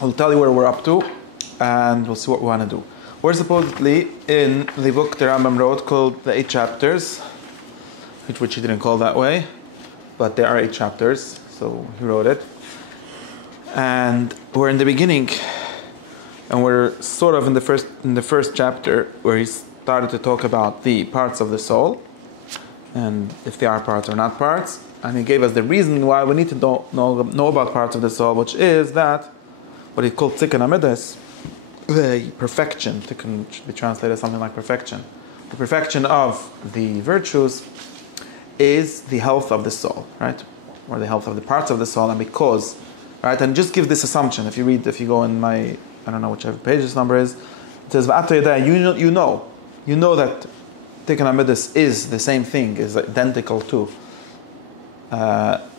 I'll tell you where we're up to, and we'll see what we want to do. We're supposedly in the book the Rambam wrote called the 8 chapters, which he didn't call that way, but there are 8 chapters, so he wrote it. And we're in the beginning, and we're sort of in the first chapter where he started to talk about the parts of the soul, and if they are parts or not parts. And he gave us the reason why we need to know about parts of the soul, which is that what he called tikkun amidas, the perfection. Tikkun should be translated as something like perfection. The perfection of the virtues is the health of the soul, right? Or the health of the parts of the soul, and because, right? And just give this assumption. If you go in my, I don't know whichever page this number is, it says you know that tikkun amidas is the same thing, is identical to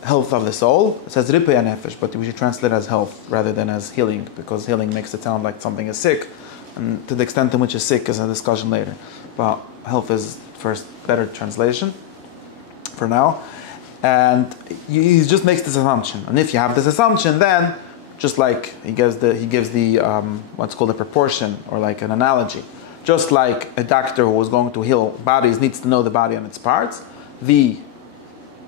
health of the soul. It says ripei nefesh, but we should translate it as health rather than as healing, because healing makes it sound like something is sick, and to the extent in which is sick is a discussion later. But health is first better translation for now, and he just makes this assumption. And if you have this assumption, then just like he gives the what's called a proportion, or like an analogy. Just like a doctor who is going to heal bodies needs to know the body and its parts,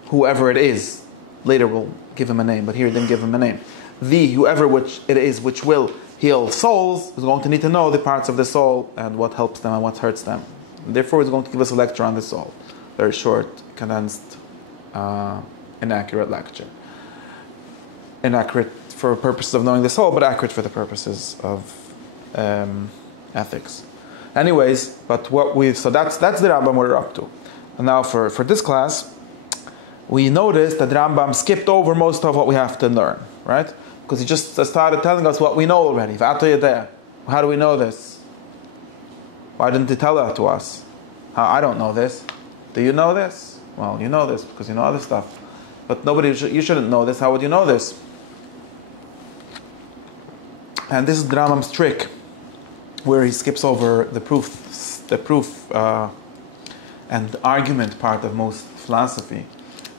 whoever it is, later we'll give him a name, but here he didn't give him a name. Whoever which it is which will heal souls is going to need to know the parts of the soul and what helps them and what hurts them. And therefore, he's going to give us a lecture on the soul. Very short, condensed, inaccurate lecture. Inaccurate for purposes of knowing the soul, but accurate for the purposes of ethics. Anyways, but so that's the Rambam we're up to. And now for this class, we noticed that Rambam skipped over most of what we have to learn, right? Because he just started telling us what we know already. How do we know this? Why didn't he tell that to us? I don't know this. Do you know this? Well, you know this because you know other stuff. But you shouldn't know this. How would you know this? And this is the Rambam's trick, where he skips over the proof and argument part of most philosophy,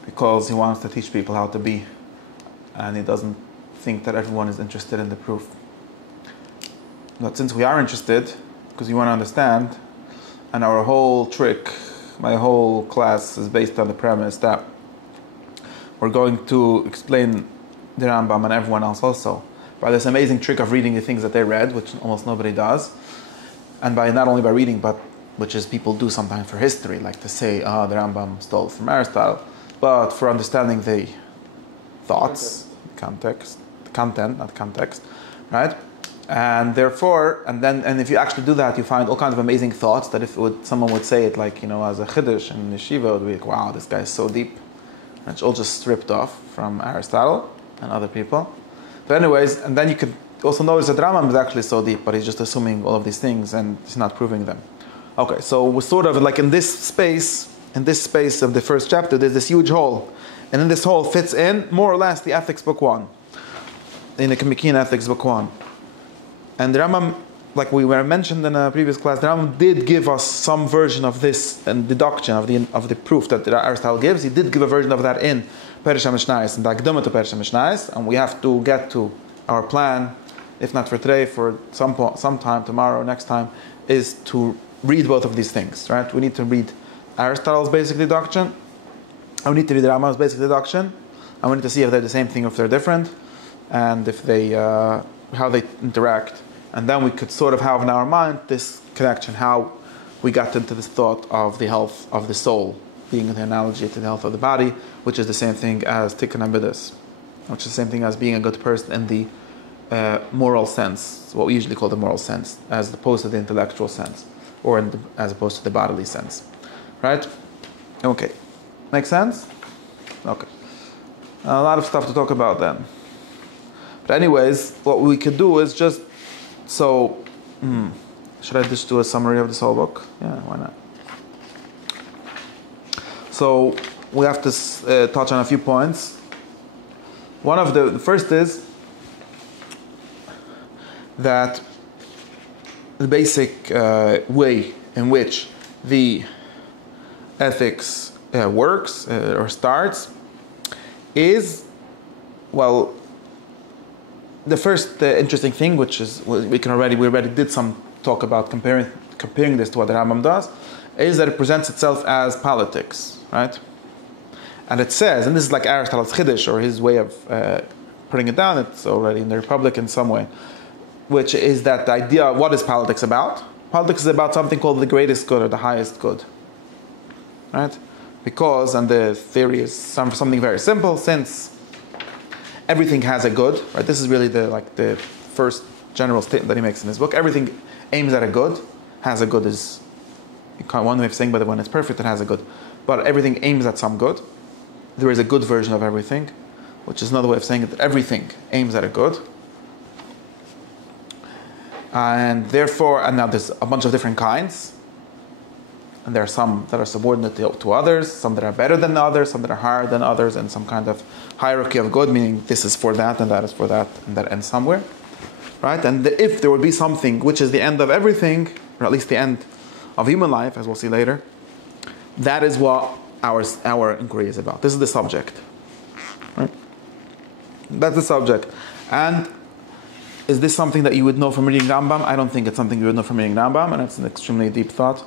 because he wants to teach people how to be, and he doesn't think that everyone is interested in the proof. But since we are interested, because you want to understand, and our whole trick, my whole class is based on the premise that we're going to explain the Rambam and everyone else also by this amazing trick of reading the things that they read, which almost nobody does, and by not only by reading, but which is people do sometimes for history, like to say, the Rambam stole from Aristotle, but for understanding the thoughts, content, not context, right? And therefore, and if you actually do that, you find all kinds of amazing thoughts that if someone would say it like, as a chiddush in yeshiva, it would be like, wow, this guy is so deep. And it's all just stripped off from Aristotle and other people. But anyways, and then you could also notice that Rambam is actually so deep, but he's just assuming all of these things and he's not proving them. Okay, so we're sort of like in this space of the first chapter, there's this huge hole. And in this hole fits in, more or less, the Ethics Book 1. The nicomachean Ethics Book 1. And the Rambam, like we were mentioned in a previous class, the Rambam did give us some version of this and deduction of the proof that Aristotle gives. He did give a version of that in Perush HaMishnayos, in the Akdama to Perush HaMishnayos, and we have to get to our plan, if not for today, for some time, tomorrow, next time, is to read both of these things, right? We need to read Aristotle's basic deduction, and we need to read the Rambam's basic deduction, and we need to see if they're the same thing or if they're different, and if they how they interact. And then we could sort of have in our mind this connection, how we got into this thought of the health of the soul being an analogy to the health of the body, which is the same thing as tikkun amidas, which is the same thing as being a good person in the moral sense, what we usually call the moral sense, as opposed to the intellectual sense, or as opposed to the bodily sense. Right? Okay. Make sense? Okay. A lot of stuff to talk about then. But anyways, what we could do is just, should I just do a summary of this whole book? Yeah, why not? So we have to touch on a few points. One of the first is that the basic way in which the ethics works or starts is, well, the first interesting thing, which is we already did some talk about comparing this to what the Rambam does, is that it presents itself as politics, right? And it says, and this is like Aristotle's Chiddush, or his way of putting it down, it's already in the Republic in some way, which is that the idea of what is politics about? Politics is about something called the greatest good or the highest good, right? Because, and the theory is something very simple, since everything has a good, right? This is really the first general statement that he makes in his book. Everything aims at a good, has a good is one way of saying, but when it's perfect, it has a good. But everything aims at some good. There is a good version of everything, which is another way of saying that everything aims at a good. And therefore, and now there's a bunch of different kinds. And there are some that are subordinate to others, some that are better than others, some that are higher than others, and some kind of hierarchy of good, meaning this is for that, and that is for that, and that ends somewhere. Right? And if there would be something which is the end of everything, or at least the end of human life, as we'll see later, that is what our inquiry is about. This is the subject. Right? That's the subject. And is this something that you would know from reading Rambam? I don't think it's something you would know from reading Rambam, and it's an extremely deep thought.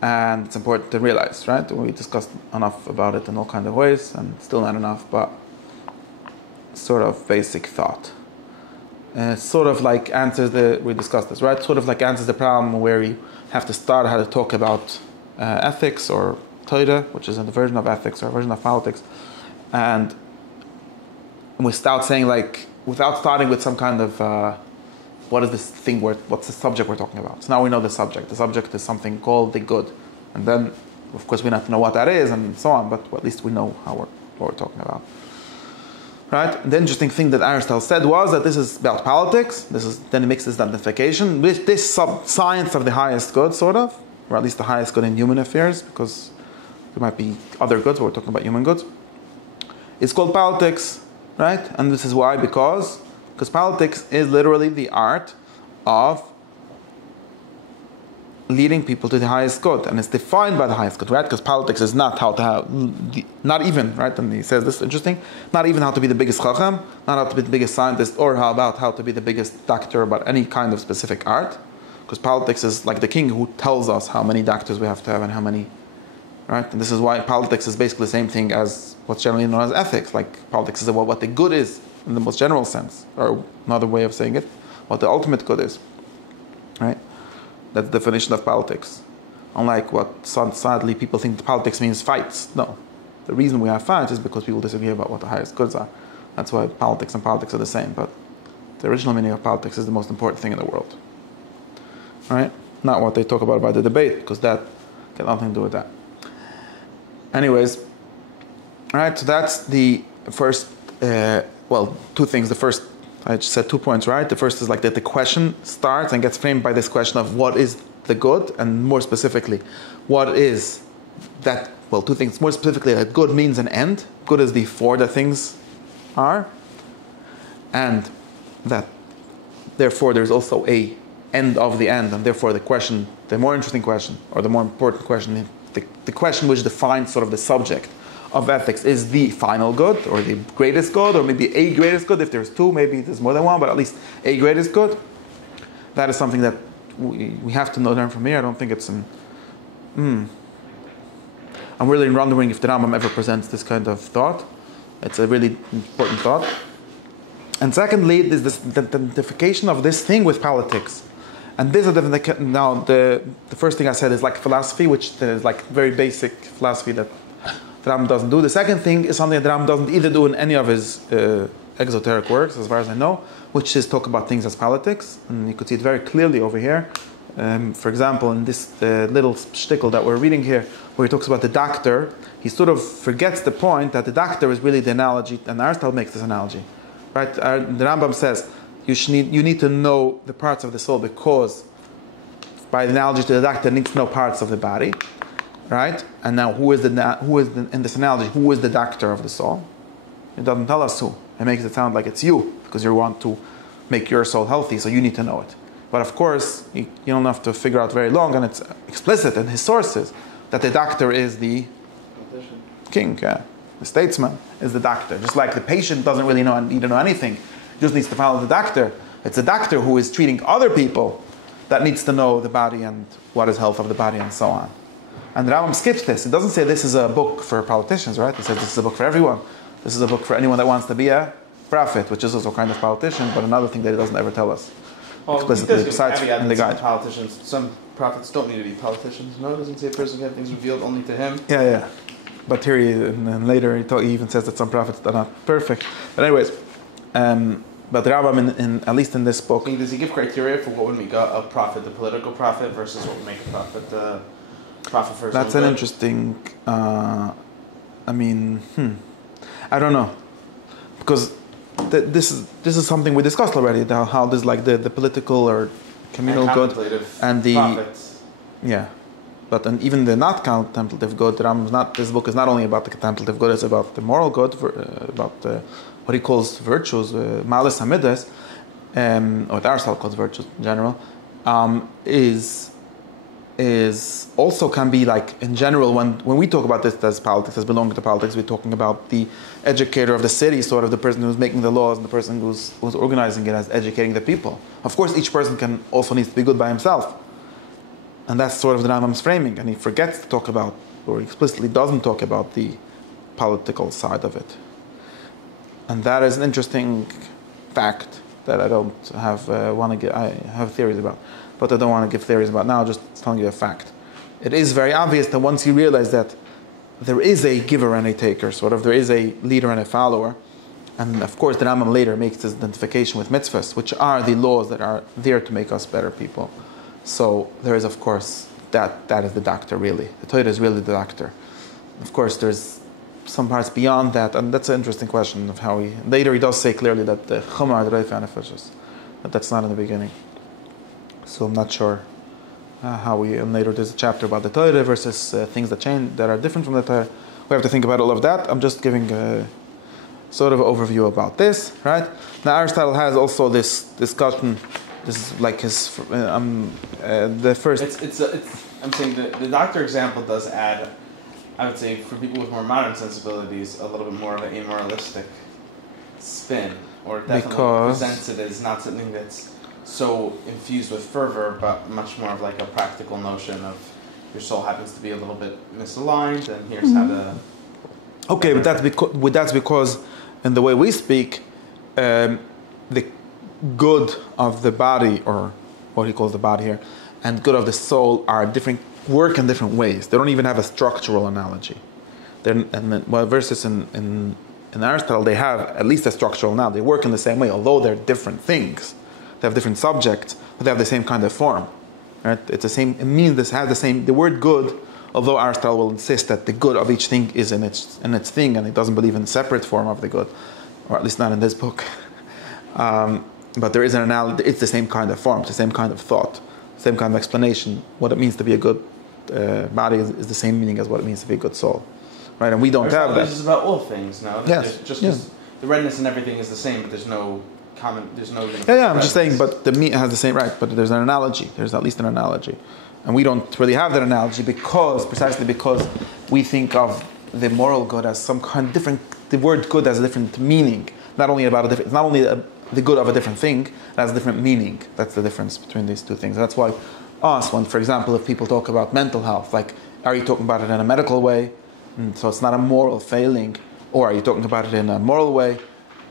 And it's important to realize, right? We discussed enough about it in all kinds of ways, and still not enough, but sort of basic thought. Sort of like we discussed this, right? Sort of like answers the problem where you have to start how to talk about ethics or Torah, which is a version of ethics or a version of politics, and without starting with some kind of what is this thing? What's the subject we're talking about? So now we know the subject. The subject is something called the good, and then, of course, we have to know what that is and so on. But at least we know what we're talking about, right? The interesting thing that Aristotle said was that this is about politics. Then he makes this identification with this science of the highest good, sort of, or at least the highest good in human affairs, because there might be other goods, but we're talking about human goods. It's called politics, right? And this is why, because politics is literally the art of leading people to the highest good, and it's defined by the highest good, right? Because politics is not how to have, not even, right? And he says this is interesting, not even how to be the biggest chacham, not how to be the biggest scientist, or how to be the biggest doctor about any kind of specific art. Because politics is like the king who tells us how many doctors we have to have and how many, right? And this is why politics is basically the same thing as what's generally known as ethics. Like politics is about what the good is in the most general sense, or another way of saying it, what the ultimate good is, right? That's the definition of politics. Unlike what sadly people think that politics means fights. No. The reason we have fights is because people disagree about what the highest goods are. That's why politics and politics are the same. But the original meaning of politics is the most important thing in the world. Right? Not what they talk about by the debate, because that got nothing to do with that. Anyways, right, so that's the first, two things. The first, I just said 2 points, right? The first is like that the question starts and gets framed by this question of what is the good, and more specifically, what is that, two things. More specifically, that good means an end. Good is the for that things are. And that, therefore, there's also a end of the end, and therefore the more interesting question, or the more important question, the question which defines sort of the subject of ethics is the final good, or the greatest good, or maybe a greatest good. If there's two, maybe there's more than one, but at least a greatest good. That is something that we have to learn from here. I don't think it's I'm really wondering if the Rambam ever presents this kind of thought. It's a really important thought. And secondly, there's this identification of this thing with politics. And this is now the first thing I said is like philosophy, which is like very basic philosophy that the Rambam doesn't do. The second thing is something that the Rambam doesn't either do in any of his exoteric works, as far as I know, which is talk about things as politics. And you could see it very clearly over here. For example, in this little shtickle that we're reading here, where he talks about the doctor, he sort of forgets the point that the doctor is really the analogy, and Aristotle makes this analogy. Right? The Rambam says you need to know the parts of the soul, because by the analogy to the doctor, needs to know parts of the body. Right? And now, in this analogy, who is the doctor of the soul? It doesn't tell us who. It makes it sound like it's you, because you want to make your soul healthy, so you need to know it. But of course, you don't have to figure out very long, and it's explicit in his sources that the doctor is the king. The statesman is the doctor. Just like the patient doesn't really need to know anything just needs to follow the doctor. It's a doctor who is treating other people that needs to know the body and what is health of the body and so on. And the Rambam skips this. It doesn't say this is a book for politicians, right? It says this is a book for everyone. This is a book for anyone that wants to be a prophet, which is also kind of politician, but another thing that it doesn't ever tell us explicitly, besides in the guide. Politicians, some prophets don't need to be politicians. No, it doesn't say a person can have things revealed only to him. Yeah. But here, and later, he even says that some prophets are not perfect. But anyways, but the Rambam, in at least in this book, Does he give criteria for what would make a prophet, the political prophet, versus what would make a prophet the prophet for his that's own an good? interesting. I don't know, because this is something we discussed already. How this like the political or communal good and the prophets. Yeah, but and even the not contemplative good. This book is not only about the contemplative good; it's about the moral good, about what he calls virtues, malis hamidas, or what Aristotle calls virtues in general, is also can be like in general when we talk about this as politics, as belonging to politics, we're talking about the educator of the city, sort of the person who's making the laws and the person who's organizing it as educating the people. Of course, each person can also needs to be good by himself. And that's sort of the Rambam's framing, and he forgets to talk about, or explicitly doesn't talk about the political side of it. And that is an interesting fact that I don't have I have theories about, but I don't want to give theories about now. Just telling you a fact. It is very obvious that once you realize that there is a giver and a taker, sort of, there is a leader and a follower, and of course the Rambam later makes this identification with mitzvahs, which are the laws that are there to make us better people. So there is, of course, that is the doctor, really. The Torah is really the doctor. Of course, there's some parts beyond that, and that's an interesting question of how he... Later he does say clearly that the Chumar, the Reif and but that's not in the beginning. So I'm not sure how we... And later there's a chapter about the Torah versus things that change, that are different from the Torah. We have to think about all of that. I'm just giving a sort of overview about this, right? Now Aristotle has also this discussion. This is like his the first. I'm saying the doctor example does add, I would say, for people with more modern sensibilities, a little bit more of an amoralistic spin, or definitely presents it as not something that's so infused with fervor, but much more of like a practical notion of your soul happens to be a little bit misaligned, and here's how to. Okay, but that's because in the way we speak, the good of the body, or what he calls the body here, and good of the soul are work in different ways. They don't even have a structural analogy. Versus in Aristotle, they have at least a structural analogy. They work in the same way, although they're different things. They have different subjects, but they have the same kind of form. Right? It's the same. It means this has the same. The word good, although Aristotle will insist that the good of each thing is in its thing, and he doesn't believe in a separate form of the good, or at least not in this book. But there is an analogy. It's the same kind of form, it's the same kind of thought, same kind of explanation. What it means to be a good body is the same meaning as what it means to be a good soul, right? And we don't have that. This is about all things now. Yes. The redness and everything is the same, but there's no common. There's no. Yeah. I'm just saying, but the meat has the same right. But there's an analogy. There's at least an analogy, and we don't really have that analogy precisely because we think of the moral good as some kind of different. The word good has a different meaning. Not only about it's not only the good of a different thing, it has a different meaning. That's the difference between these two things. That's why when, for example, if people talk about mental health, like, are you talking about it in a medical way? And so it's not a moral failing, or are you talking about it in a moral way?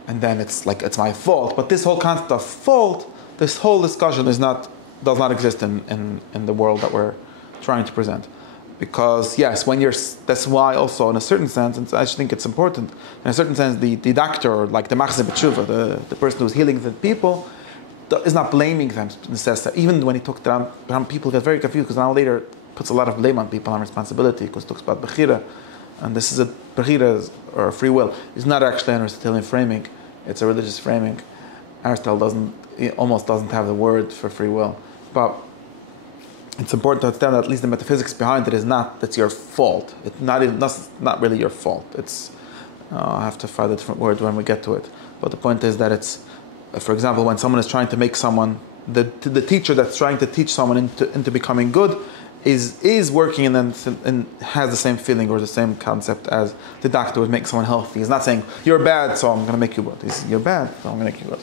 And then it's like, it's my fault. But this whole concept of fault, this whole discussion does not exist in the world that we're trying to present. Because yes, that's why also in a certain sense, and I think it's important, in a certain sense, the doctor, or like the machzeh b'tshuva, the person who's healing the people, is not blaming them. Even when he talks to them, people get very confused, because now later puts a lot of blame on people and responsibility, because he talks about bechira, and this is a bechira, or free will. It's not actually an Aristotelian framing, it's a religious framing. Aristotle almost doesn't have the word for free will. But it's important to understand that at least the metaphysics behind it is not that's your fault. It's not really your fault. It's I have to find a different word when we get to it. But the point is that it's, for example, when someone is trying to make someone, the teacher that's trying to teach someone into becoming good is working and has the same feeling or the same concept as the doctor would make someone healthy. He's not saying, you're bad, so I'm going to make you good. You're bad, so I'm going to make you good.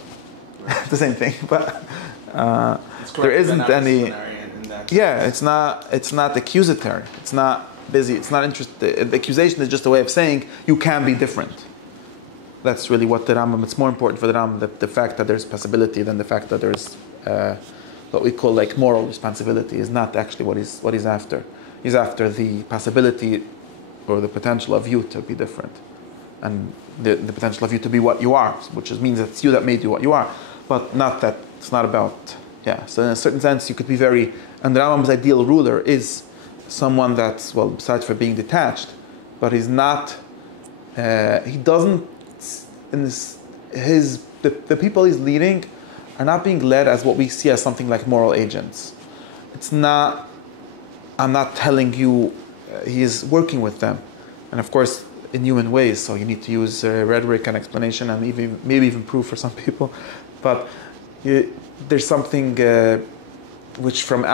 the same thing, but there isn't any. Yeah, it's not accusatory. It's not busy. It's not interested. The accusation is just a way of saying you can be different. That's really what the Rambam. It's more important for the Rambam that the fact that there's possibility than the fact that there's what we call like moral responsibility is not actually what he's after. He's after the possibility or the potential of you to be different, and the potential of you to be what you are, which means that it's you that made you what you are, but not that it's not about. Yeah. So in a certain sense, you could be very. And the Rambam's ideal ruler is someone that's, well, besides for being detached, but he's not. He doesn't. In the people he's leading are not being led as what we see as something like moral agents. It's not. I'm not telling you. He is working with them, and of course in human ways. So you need to use rhetoric and explanation, and maybe even proof for some people. But there's something which from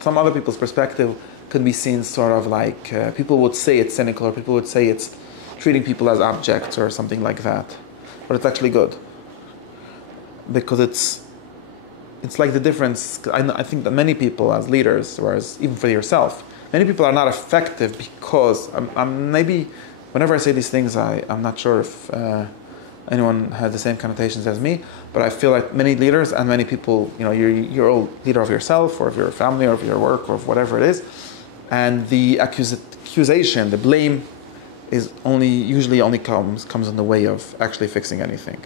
some other people's perspective could be seen sort of like people would say it's cynical, or people would say it's treating people as objects or something like that. But it's actually good because it's like the difference. I think that many people as leaders, whereas even for yourself, many people are not effective because I'm maybe whenever I say these things, I'm not sure if anyone has the same connotations as me, but I feel like many leaders and many people, you're a leader of yourself or of your family or of your work or of whatever it is, and the accusation, the blame, usually only comes in the way of actually fixing anything.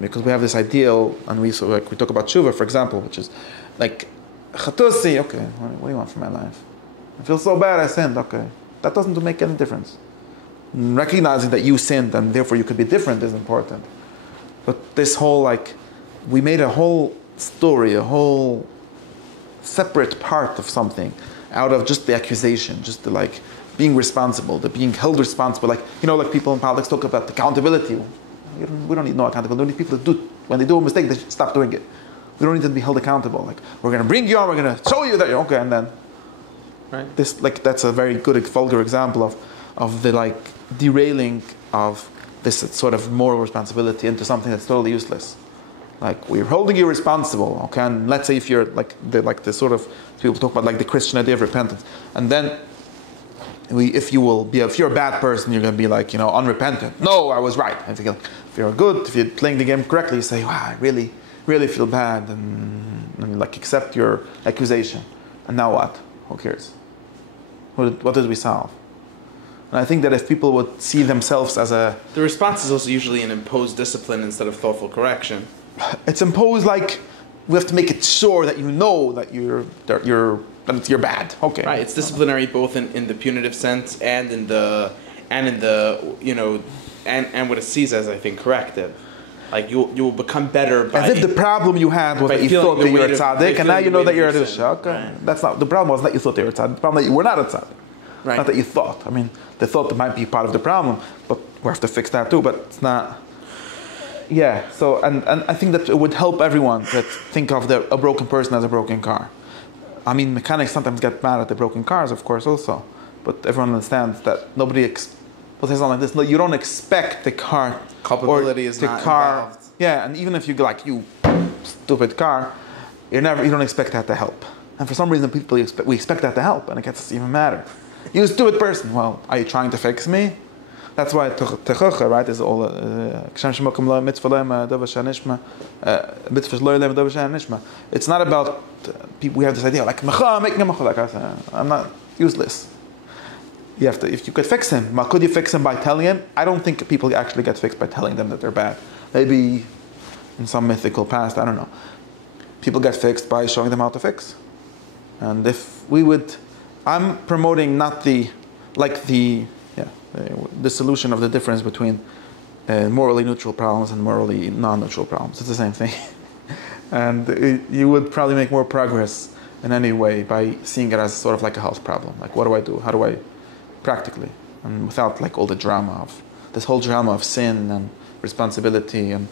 Because we have this ideal, and we talk about tshuva, for example, which is like chatusi. Okay, what do you want from my life? I feel so bad I sinned. Okay, that doesn't make any difference. Recognizing that you sinned and therefore you could be different is important. But this whole we made a whole story, a whole separate part of something out of just the accusation, just the being responsible, the being held responsible. Like people in politics talk about accountability. We don't need no accountability. We need people to do, when they do a mistake, they should stop doing it. We don't need to be held accountable. We're going to bring you on, we're going to show you that you're okay, and then right. This that's a very good vulgar example of the derailing of this sort of moral responsibility into something that's totally useless. We're holding you responsible, okay? And let's say if you're the sort of people talk about the Christian idea of repentance, and then if you're a bad person, you're going to be unrepentant. No, I was right. If you're good, if you're playing the game correctly, you say, wow, I really, really feel bad, and accept your accusation. And now what? Who cares? What did we solve? And I think that if people would see themselves as the response is also usually an imposed discipline instead of thoughtful correction. It's imposed we have to make it sure that that you're bad. Okay. Right. It's disciplinary both in the punitive sense and in the and what it sees as, I think, corrective. You will become better by, as if the problem you had was that you thought that you were a tzaddik, and now you know that you're a dusha. Okay. Right. That's not the problem. Was that you thought you were a tzaddik. The problem that you were not a tzaddik. Right. Not that you thought. I mean, the thought might be part of the problem, but we have to fix that too. But it's not. Yeah. So and I think that it would help everyone to think of a broken person as a broken car. I mean, mechanics sometimes get mad at the broken cars, of course, also. But everyone understands that nobody. We'll say something like this: no, you don't expect the car. Culpability is not involved. Yeah, and even if you you stupid car, you don't expect that to help. And for some reason, we expect that to help, and it gets us even madder. You stupid person. Well, are you trying to fix me? That's why techucha, right, is all it's not about people. We have this idea I'm not useless. You have to. If you could fix him, could you fix him by telling him? I don't think people actually get fixed by telling them that they're bad. Maybe in some mythical past, I don't know. People get fixed by showing them how to fix. And if we would, I'm promoting not the solution of the difference between morally neutral problems and morally non-neutral problems. It's the same thing. And you would probably make more progress in any way by seeing it as sort of like a health problem. What do I do? How do I practically? And without all the drama of this whole drama of sin and responsibility and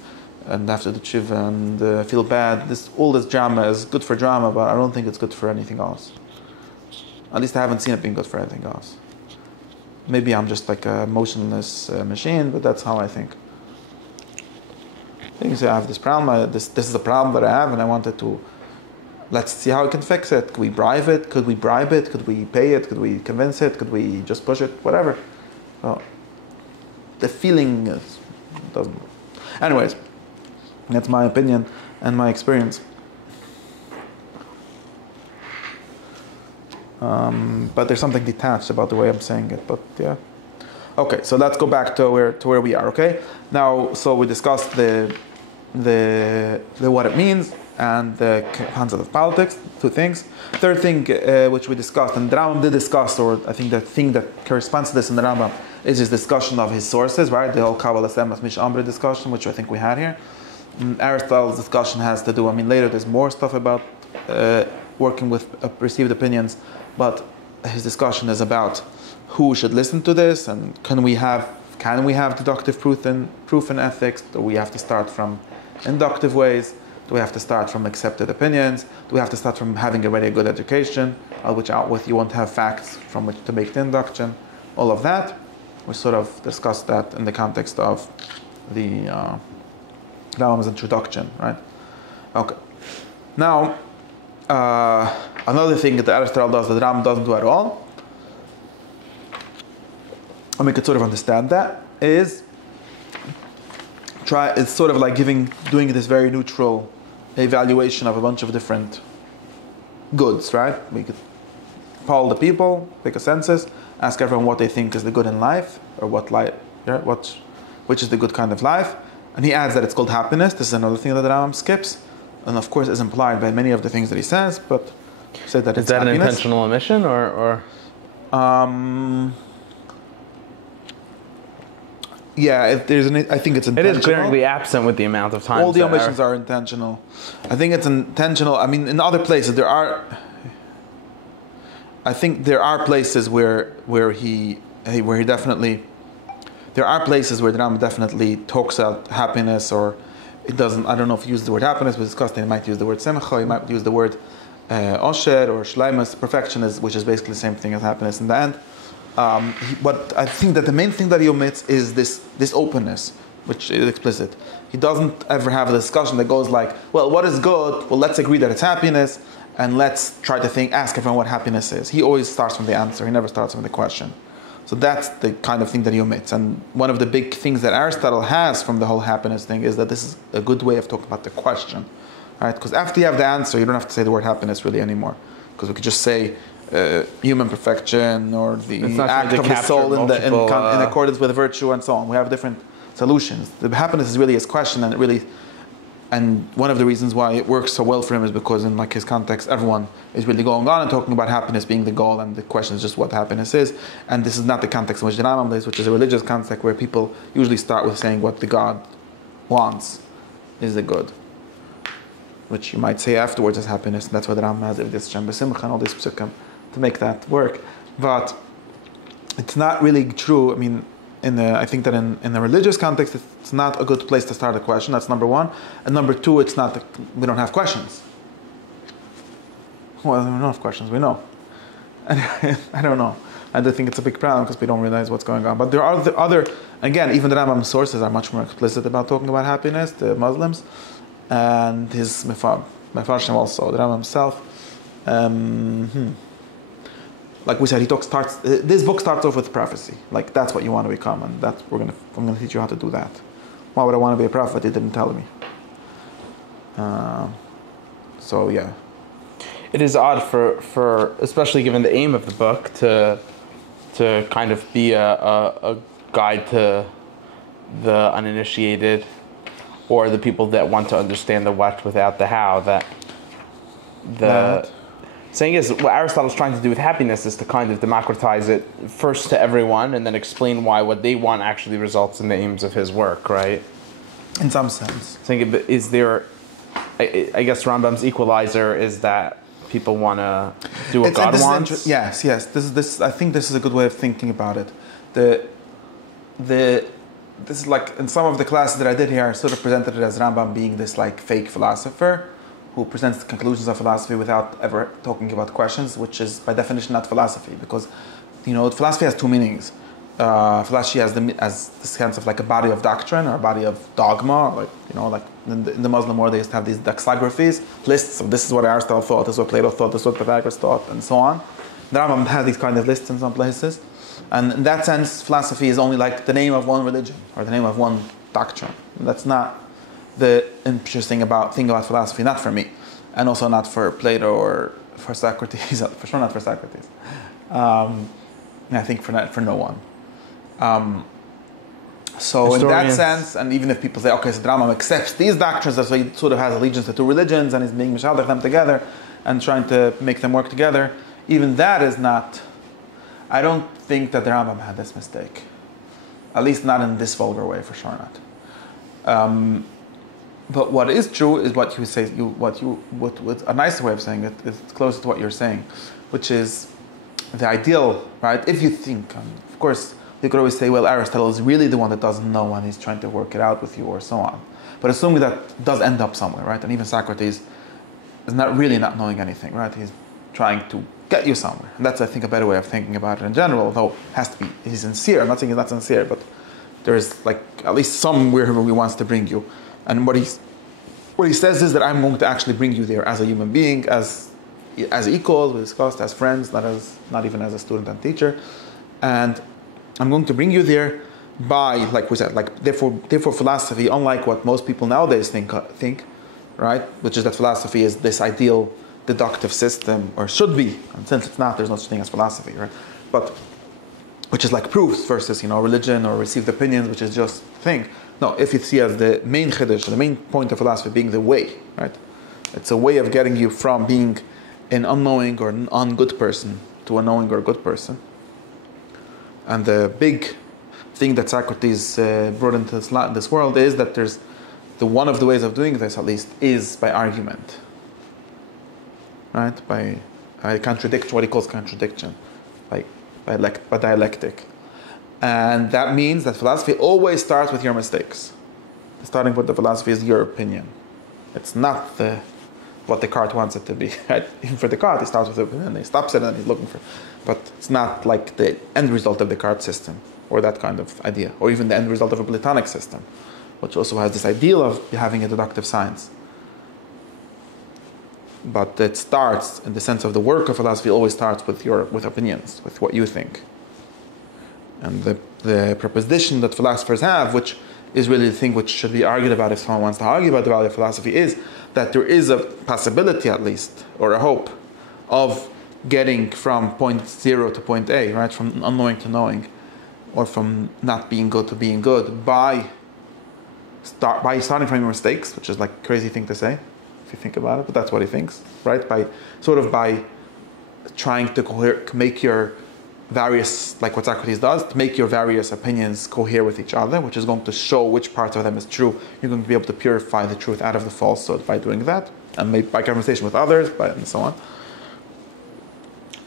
after the tshuva and feel bad. All this drama is good for drama, but I don't think it's good for anything else. At least I haven't seen it being good for anything else. Maybe I'm just a motionless machine, but that's how I think. You say, I have this problem, this is a problem that I have, and I wanted to, let's see how we can fix it. Could we bribe it? Could we bribe it? Could we pay it? Could we convince it? Could we just push it? Whatever. So, the feeling doesn't. Anyways, that's my opinion and my experience. But there's something detached about the way I'm saying it. But yeah. Okay, so let's go back to where we are. Okay. Now, so we discussed the what it means and the concept of politics. Two things. Third thing, which we discussed, and the Rambam did discuss, or I think the thing that corresponds to this in the Rambam is his discussion of his sources, right? The whole Kabbalah Semas Mish Ambre discussion, which I think we had here. Aristotle's discussion has to do. I mean, later there's more stuff about working with received opinions, but his discussion is about who should listen to this, and can we have deductive proof in ethics? Do we have to start from inductive ways? Do we have to start from accepted opinions? Do we have to start from having already a good education, which out with you won't have facts from which to make the induction? All of that, we sort of discussed that in the context of the Rambam's introduction, right? Okay. Now, another thing that Aristotle does that the Rambam doesn't do at all, and we could sort of understand that, is it's sort of like doing this very neutral evaluation of a bunch of different goods, right? We could poll the people, take a census, ask everyone what they think is the good in life, or which is the good kind of life. And he adds that it's called happiness. This is another thing that the Rambam skips, and of course is implied by many of the things that he says, but said that is it's that happiness. An intentional omission or? Yeah, I think it's intentional. It is clearly absent with the amount of time. All the omissions are intentional. I think it's intentional. I mean, in other places I think there are places where he definitely. There are places where the Rambam definitely talks about happiness, or it doesn't. I don't know if he uses the word happiness. We discussed that he might use the word simcha. He might use the word osher or shleimus. Perfection which is basically the same thing as happiness in the end. But I think that the main thing that he omits is this openness, which is explicit. He doesn't ever have a discussion that goes like, well, what is good? Well, let's agree that it's happiness, and let's try to ask everyone what happiness is. He always starts from the answer. He never starts from the question. So that's the kind of thing that he omits. And one of the big things that Aristotle has from the whole happiness thing is that this is a good way of talking about the question, right? Because after you have the answer, you don't have to say the word happiness really anymore. Because we could just say human perfection, or the act of the soul in accordance with virtue, and so on. We have different solutions. The happiness is really his question, and one of the reasons why it works so well for him is because in his context, everyone is really going on and talking about happiness being the goal, and the question is just what happiness is. And this is not the context in which the Rambam is, which is a religious context where people usually start with saying what the God wants is the good, which you might say afterwards as happiness. And that's why the Rambam has this Simcha and all these psukim to make that work. But it's not really true. I mean, I think that in the religious context, it's not a good place to start a question. That's number one. And number two, we don't have questions. Well, we don't have questions. We know. And I don't know. I do think it's a big problem because we don't realize what's going on. But there are again, even the Rambam sources are much more explicit about talking about happiness, the Muslims, and his Mefarshim also, the Rambam himself. Like we said, this book starts off with prophecy. Like that's what you want to become, and I'm going to teach you how to do that. Why would I want to be a prophet? He didn't tell me. So yeah, it is odd for especially given the aim of the book to kind of be a guide to the uninitiated or the people that want to understand the what without the how. Saying is, what Aristotle's trying to do with happiness is to kind of democratize it first to everyone and then explain why what they want actually results in the aims of his work, right? In some sense. Saying, is there, I guess Rambam's equalizer is that people want to do what God wants? Yes. This I think this is a good way of thinking about it. This is like, in some of the classes that I did here, I sort of presented it as Rambam being this fake philosopher who presents the conclusions of philosophy without ever talking about questions, which is by definition not philosophy, because philosophy has two meanings. philosophy as the sense of like a body of doctrine or a body of dogma, like like in the Muslim world they used to have these lexicographies, lists of this is what Aristotle thought, this is what Plato thought, this is what Pythagoras thought, and so on. The Rambam had these kind of lists in some places, and in that sense, philosophy is only like the name of one religion or the name of one doctrine. That's not the interesting thing about philosophy, not for me, and also not for Plato or for Socrates. For sure, not for Socrates. I think for no one. So in that sense, and even if people say, okay, so the Rambam accepts these doctrines, so he sort of has allegiance to two religions and he's being mishadach them together and trying to make them work together, even that is not, I don't think that the Rambam had this mistake. At least not in this vulgar way, for sure not. But what is true is what you say, what a nicer way of saying it is closer to what you're saying, which is the ideal, right? If you think, of course, you could always say, well, Aristotle is really the one that doesn't know and he's trying to work it out with you or so on. But assuming that does end up somewhere, right? And even Socrates is not knowing anything, right? He's trying to get you somewhere. And that's, I think, a better way of thinking about it in general, although it has to be, he's sincere. I'm not saying he's not sincere, but there's like at least somewhere he wants to bring you. And what he says is that I'm going to actually bring you there as a human being, as equals, we discussed, as friends, not even as a student and teacher. And I'm going to bring you there by, like we said, therefore philosophy, unlike what most people nowadays think, right? Which is that philosophy is this ideal deductive system, or should be, and since it's not, there's no such thing as philosophy, right? But which is like proofs versus religion or received opinions, which is just thing. No, if you see as the main chiddush, the main point of philosophy being the way, right? It's a way of getting you from being an unknowing or an ungood person to a knowing or good person. And the big thing that Socrates brought into this world is that there's one of the ways of doing this, at least, is by argument, right? By contradiction, what he calls contradiction, by dialectic. And that means that philosophy always starts with your mistakes. The starting point of philosophy is your opinion. It's not what Descartes wants it to be. Right? Even for Descartes, he starts with the opinion, he stops it and he's looking for. But it's not like the end result of the Descartes system, or that kind of idea, or even the end result of a Platonic system, which also has this ideal of having a deductive science. But it starts, in the sense of the work of philosophy, always starts with opinions, with what you think. And the proposition that philosophers have, which is really the thing which should be argued about if someone wants to argue about the value of philosophy, is that there is a possibility, at least, or a hope, of getting from point 0 to point A, right? From unknowing to knowing, or from not being good to being good, by starting from your mistakes, which is like a crazy thing to say, if you think about it, but that's what he thinks, right? By trying to make your various, like what Socrates does, to make your various opinions cohere with each other, which is going to show which parts of them is true. You're going to be able to purify the truth out of the falsehood by doing that, and maybe by conversation with others, and so on.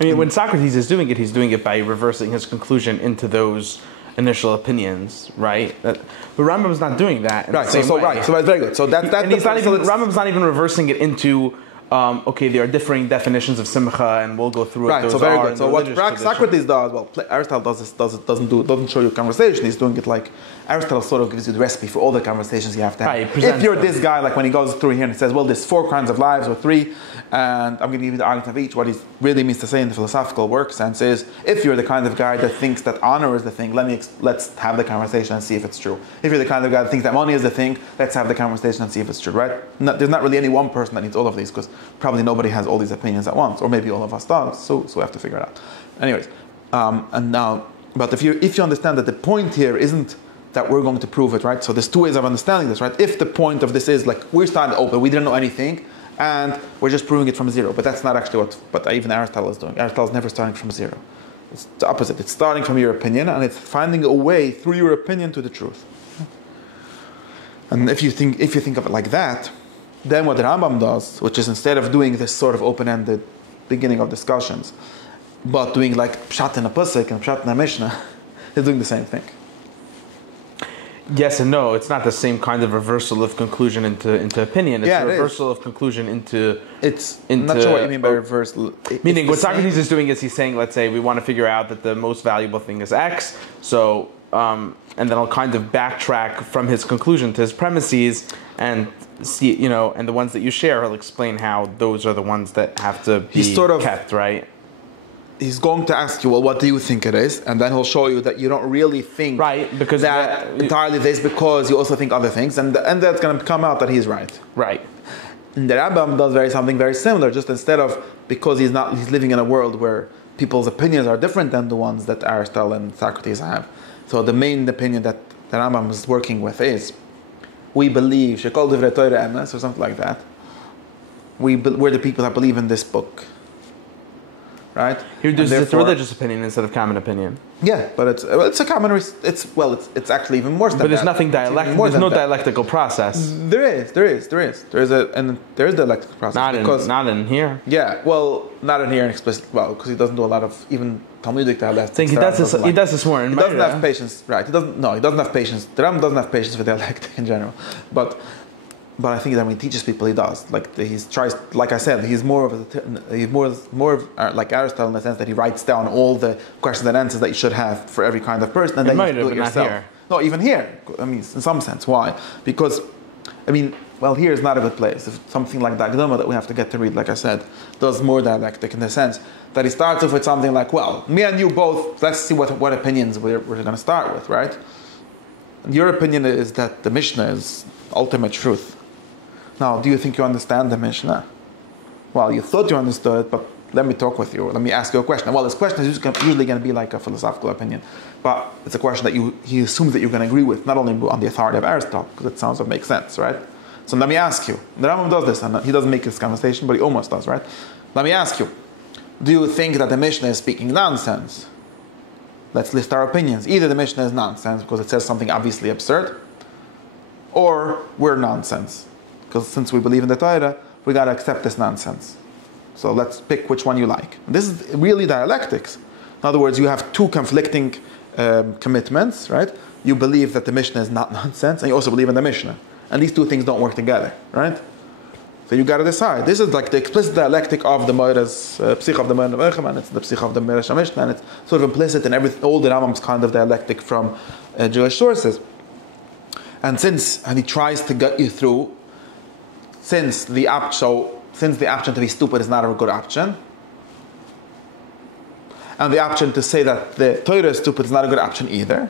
I mean, when Socrates is doing it, he's doing it by reversing his conclusion into those initial opinions, right? But Rambam's not doing that. Right. So that's very good. So Rambam's not even reversing it into. Okay, there are differing definitions of simcha, and we'll go through it. Right, so very good. So what Socrates does, well, Aristotle doesn't show you conversation. He's doing it like Aristotle sort of gives you the recipe for all the conversations you have to have. Right, if you're this guy, like when he goes through here and he says, well, there's 4 kinds of lives or 3, and I'm going to give you the argument of each. What he really means to say in the philosophical work sense is, if you're the kind of guy that thinks that honor is the thing, let's have the conversation and see if it's true. If you're the kind of guy that thinks that money is the thing, let's have the conversation and see if it's true, right? There's not really any one person that needs all of these, because probably nobody has all these opinions at once, or maybe all of us does. So we have to figure it out. Anyways, and now, but if you understand that the point here isn't that we're going to prove it, right? So there's 2 ways of understanding this, right? If the point of this is like we're starting open, we didn't know anything, and we're just proving it from 0, but that's not actually what even Aristotle is doing. Aristotle is never starting from 0. It's the opposite. It's starting from your opinion, and it's finding a way through your opinion to the truth. And if you think of it like that, then what the Rambam does, which is instead of doing this sort of open-ended beginning of discussions, but doing like pshat in a pasuk and pshat in a mishnah, he's doing the same thing. Yes and no. It's not the same kind of reversal of conclusion into opinion. It's a reversal of conclusion into. I'm not sure what you mean by reversal. Meaning, what Socrates is doing is he's saying, let's say we want to figure out that the most valuable thing is X. So, and then I'll kind of backtrack from his conclusion to his premises and see, and the ones that you share, he'll explain how those are the ones that have to be kept, right? He's going to ask you, well, what do you think it is? And then he'll show you that you don't really think because that entirely this, because you also think other things, and that's going to come out that he's right. Right. And the Rambam does something very similar, just instead of, because he's living in a world where people's opinions are different than the ones that Aristotle and Socrates have. So the main opinion that the Rambam is working with is, we believe, Shekol Divrei Torah Emes, or something like that. We're the people that believe in this book. Right? Here, it's a religious opinion instead of common opinion. Yeah, but it's a common. It's actually even more. But there's nothing dialectical. There's no dialectical process. There is dialectical process. Not in here. Yeah, well, not in here in explicit. Well, because he doesn't do a lot of even Talmudic dialectics. I think he does this more in. He doesn't have patience, right? He doesn't have patience. The Ram doesn't have patience for dialectic in general, but I think that when he teaches people, he does. Like I said, he's more like Aristotle in the sense that he writes down all the questions and answers that you should have for every kind of person, and then you do it yourself. Here. No, even here. I mean, in some sense, why? Because, here is not a good place. If something like the Akdama that we have to get to read, like I said, does more dialectic in the sense that he starts off with something like, well, me and you both, let's see what opinions we're going to start with, right? And your opinion is that the Mishnah is ultimate truth. Now, do you think you understand the Mishnah? Well, you thought you understood it, but let me talk with you. Let me ask you a question. Well, this question is usually going to be like a philosophical opinion, but it's a question that he assumes that you're going to agree with, not only on the authority of Aristotle, because it sounds like it makes sense, right? So let me ask you. The Rambam does this, and he doesn't make this conversation, but he almost does, right? Let me ask you. Do you think that the Mishnah is speaking nonsense? Let's list our opinions. Either the Mishnah is nonsense because it says something obviously absurd, or we're nonsense. Because since we believe in the Torah, we got to accept this nonsense. So let's pick which one you like. And this is really dialectics. In other words, you have two conflicting commitments, right? You believe that the Mishnah is not nonsense, and you also believe in the Mishnah. And these two things don't work together, right? So you got to decide. This is like the explicit dialectic of the Moira's Psich of the Moira Merchem, and it's the Psich of the Medrash Mishnah, and it's sort of implicit in all the Rambam's kind of dialectic from Jewish sources. And he tries to get you through. Since the option to be stupid is not a good option, and the option to say that the Torah is stupid is not a good option either.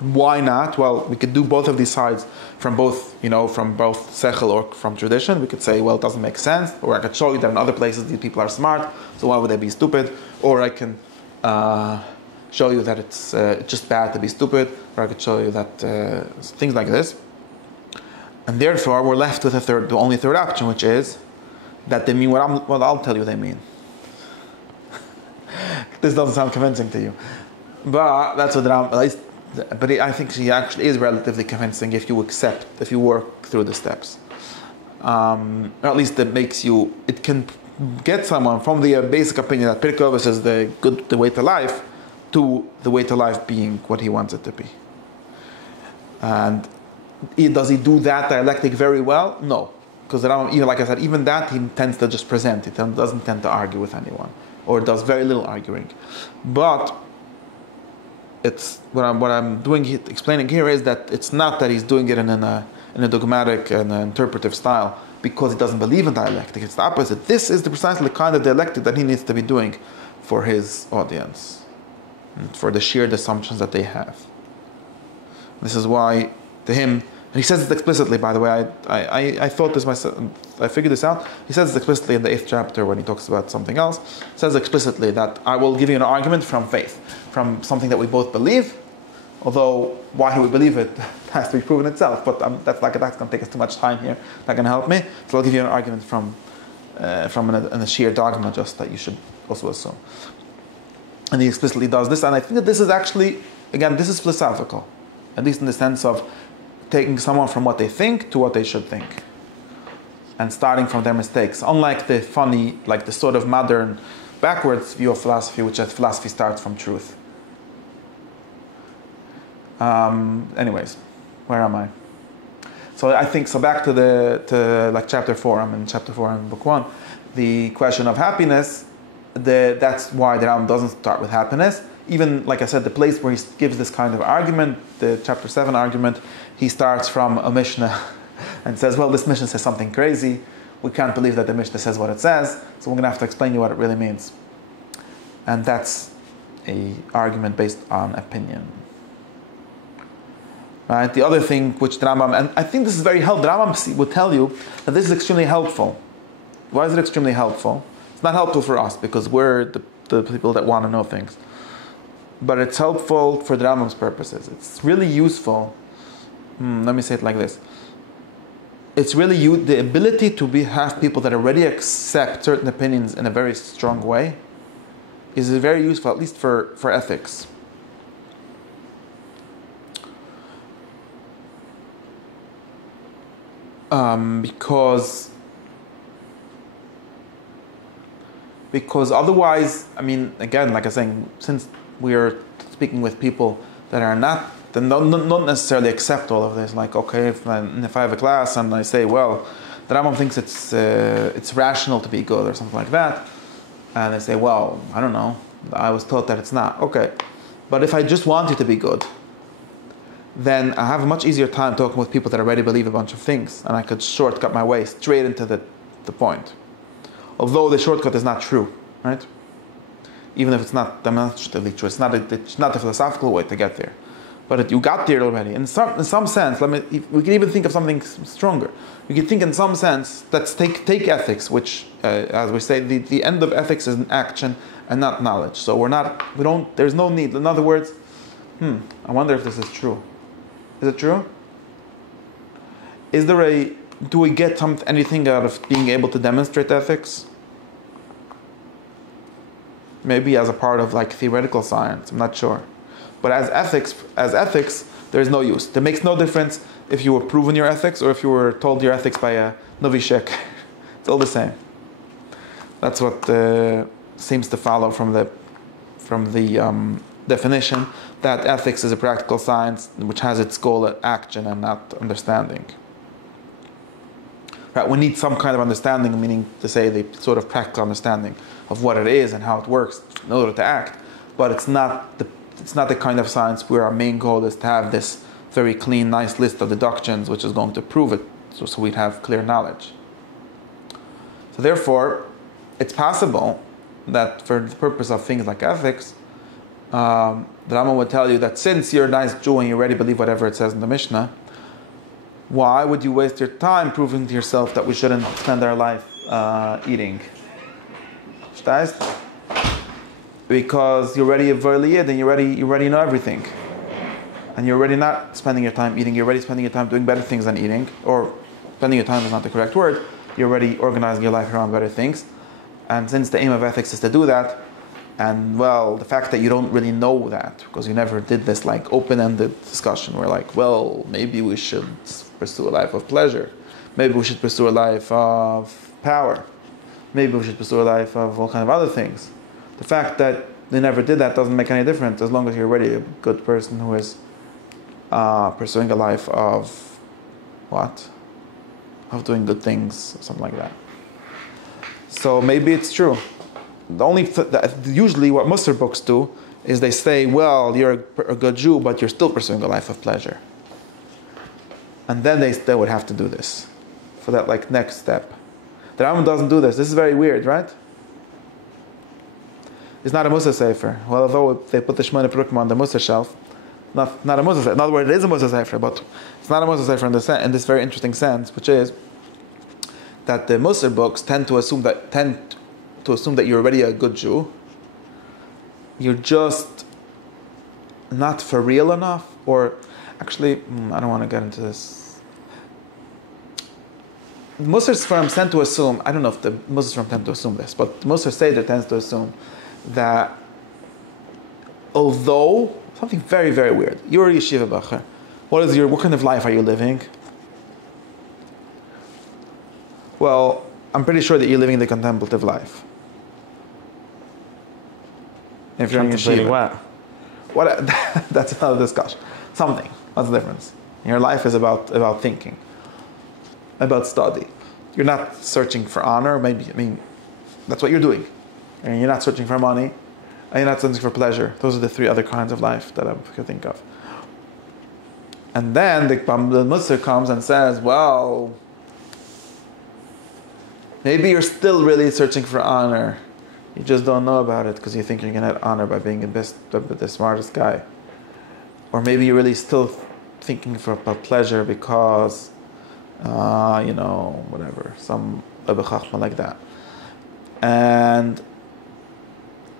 Why not? Well, we could do both of these sides from both sechel or from tradition. We could say, well, it doesn't make sense, or I could show you that in other places these people are smart, so why would they be stupid? Or I can show you that it's just bad to be stupid, or I could show you that things like this. And therefore, we're left with the only third option, which is that they mean what I'll tell you they mean. This doesn't sound convincing to you, but that's what But I think she actually is relatively convincing if you work through the steps. Or at least it can get someone from the basic opinion that Pirkei Avos is the way to life, to the way to life being what he wants it to be. And does he do that dialectic very well? No. Because like I said, even that he tends to just present it and doesn't tend to argue with anyone, or does very little arguing. But it's what I'm explaining here is that it's not that he's doing it in a dogmatic and an interpretive style because he doesn't believe in dialectic. It's the opposite. This is precisely the kind of dialectic that he needs to be doing for his audience, and for the shared assumptions that they have. This is why, to him, and he says it explicitly, by the way, I thought this myself, I figured this out. He says it explicitly in the 8th chapter when he talks about something else. He says explicitly that I will give you an argument from faith, from something that we both believe, although why we believe it has to be proven itself, but that's going to take us too much time here. Not going to help me. So I'll give you an argument from a sheer dogma just that you should also assume. And he explicitly does this, and I think that this is actually, again, this is philosophical, at least in the sense of taking someone from what they think to what they should think, and starting from their mistakes. Unlike the sort of modern, backwards view of philosophy, which is philosophy starts from truth. Anyways, where am I? So I think so. Back to like chapter 4. I'm in chapter 4 in book 1. The question of happiness. That's why the Rambam doesn't start with happiness. Even like I said, the place where he gives this kind of argument, the chapter 7 argument, he starts from a Mishnah and says, well, this Mishnah says something crazy. We can't believe that the Mishnah says what it says, so we're going to have to explain you what it really means. And that's a argument based on opinion. Right? The other thing which the Rambam, and I think this is very helpful, the Rambam would tell you that this is extremely helpful. Why is it extremely helpful? It's not helpful for us because we're the people that want to know things. But it's helpful for the Rambam's purposes. It's really useful. Let me say it like this. It's really the ability to have people that already accept certain opinions in a very strong way is very useful, at least for ethics. Because otherwise, I mean, again, like I was saying, since we are speaking with people that are not necessarily accept all of this, like, okay, if I have a class and I say, well, the Rambam thinks it's rational to be good or something like that, and they say, well, I don't know, I was taught that it's not. Okay, but if I just want you to be good, then I have a much easier time talking with people that already believe a bunch of things, and I could shortcut my way straight into the point. Although the shortcut is not true, right? Even if it's not demonstratively true, it's not a philosophical way to get there. But you got there already. In some sense, we can even think of something stronger. We can think in some sense, let's take ethics, which, as we say, the end of ethics is an action and not knowledge. So there's no need. In other words, I wonder if this is true. Is it true? Do we get anything out of being able to demonstrate ethics? Maybe as a part of like theoretical science, I'm not sure. But as ethics, there's no use. It makes no difference if you were proven your ethics or if you were told your ethics by a novichek. It's all the same. That's what seems to follow from the definition that ethics is a practical science which has its goal at action and not understanding. Right? We need some kind of understanding, meaning to say the sort of practical understanding of what it is and how it works in order to act. But it's not the kind of science where our main goal is to have this very clean, nice list of deductions which is going to prove it, so we'd have clear knowledge. So therefore, it's possible that for the purpose of things like ethics, the Rambam would tell you that since you're a nice Jew and you already believe whatever it says in the Mishnah, why would you waste your time proving to yourself that we shouldn't spend our life eating? Because you're already a Verliyid and you already know everything. And you're already not spending your time eating, you're already spending your time doing better things than eating. Or spending your time is not the correct word. You're already organizing your life around better things. And since the aim of ethics is to do that, and well, the fact that you don't really know that, because you never did this like open-ended discussion where like, well, maybe we should pursue a life of pleasure. Maybe we should pursue a life of power. Maybe we should pursue a life of all kind of other things. The fact that they never did that doesn't make any difference as long as you're already a good person who is pursuing a life of what? Of doing good things, or something like that. So maybe it's true. Usually what Musar books do is they say, well, you're a good Jew, but you're still pursuing a life of pleasure. And then they would have to do this for that like next step. The Rambam doesn't do this. This is very weird, right? It's not a Musar Sefer. Well, although they put the Shmone Prakim on the Musar shelf, not a Musar Sefer. In other words, it is a Musar Sefer, but it's not a Musar Sefer in this very interesting sense, which is that the Musar books tend to assume that you're already a good Jew. You're just not for real enough, or actually, I don't want to get into this. Musar's firm tend to assume, I don't know if the Musar's firm tend to assume this, but Musar Seder tends to assume that although, something very, very weird, you're a yeshiva bacher, what kind of life are you living? Well, I'm pretty sure that you're living the contemplative life. If you're in yeshiva. What? That's another discussion. something. What's the difference? Your life is about thinking, about study. You're not searching for honor. Maybe, that's what you're doing. And you're not searching for money, and you're not searching for pleasure. Those are the three other kinds of life that I could think of. And then the Musar comes and says, well, maybe you're still really searching for honor. You just don't know about it because you think you're going to get honor by being the smartest guy. Or maybe you're really still thinking about pleasure because, whatever, some Abu Chachma like that. And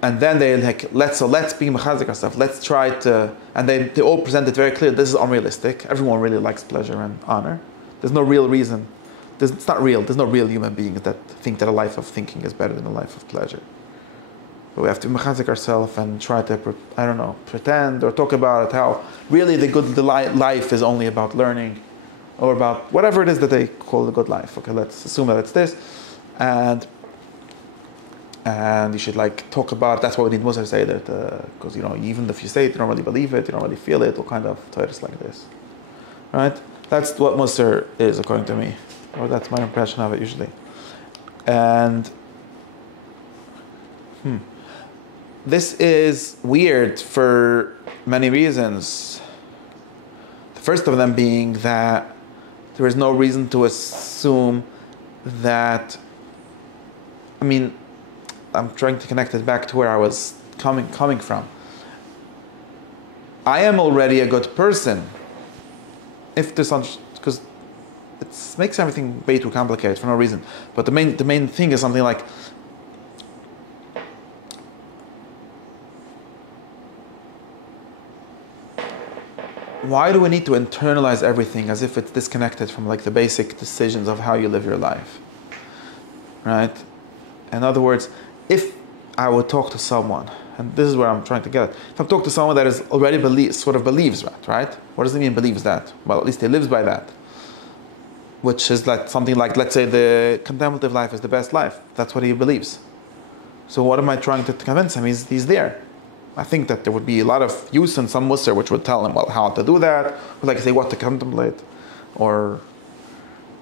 then they let's be mechazik ourselves. Let's try to, and they all present it very clear. This is unrealistic. Everyone really likes pleasure and honor. There's no real reason. It's not real. There's no real human beings that think that a life of thinking is better than a life of pleasure. But we have to mechazik ourselves and try to, pretend or talk about it, how really the life is only about learning, or about whatever it is that they call the good life. Okay, let's assume that it's this, and you should talk about it. That's why we need Musa to say that, because even if you say it, you don't really believe it, you don't really feel it, all kind of Torahs like this, right? That's what Musa is, according to me, or that's my impression of it usually. And this is weird for many reasons. The first of them being that there is no reason to assume that. I'm trying to connect it back to where I was coming from. I am already a good person. If there's because it makes everything way too complicated for no reason. But the main thing is something like, why do we need to internalize everything as if it's disconnected from the basic decisions of how you live your life, right? In other words, if I would talk to someone, and this is where I'm trying to get it, if I talk to someone that is already believes that, right? What does it mean believes that? Well, at least he lives by that, which is something like, let's say the contemplative life is the best life. That's what he believes. So what am I trying to convince him? He's there. I think that there would be a lot of use in some Musar which would tell him, well, how to do that, or say what to contemplate, or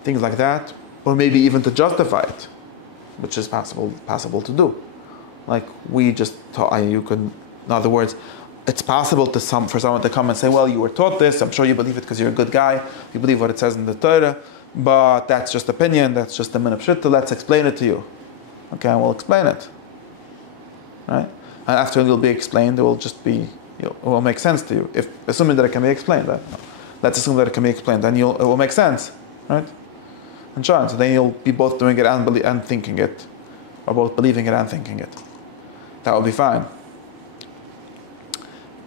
things like that, or maybe even to justify it, which is possible to do. We just taught you could. In other words, it's possible for someone to come and say, well, you were taught this. I'm sure you believe it because you're a good guy. You believe what it says in the Torah, but that's just opinion. That's just a minhag pshita. Let's explain it to you. Okay, we'll explain it. Right. And after it will be explained, it will just be, it will make sense to you. Assuming that it can be explained, let's assume that it can be explained, then it will make sense, right? And so then you'll be both doing it and thinking it, or both believing it and thinking it. That will be fine.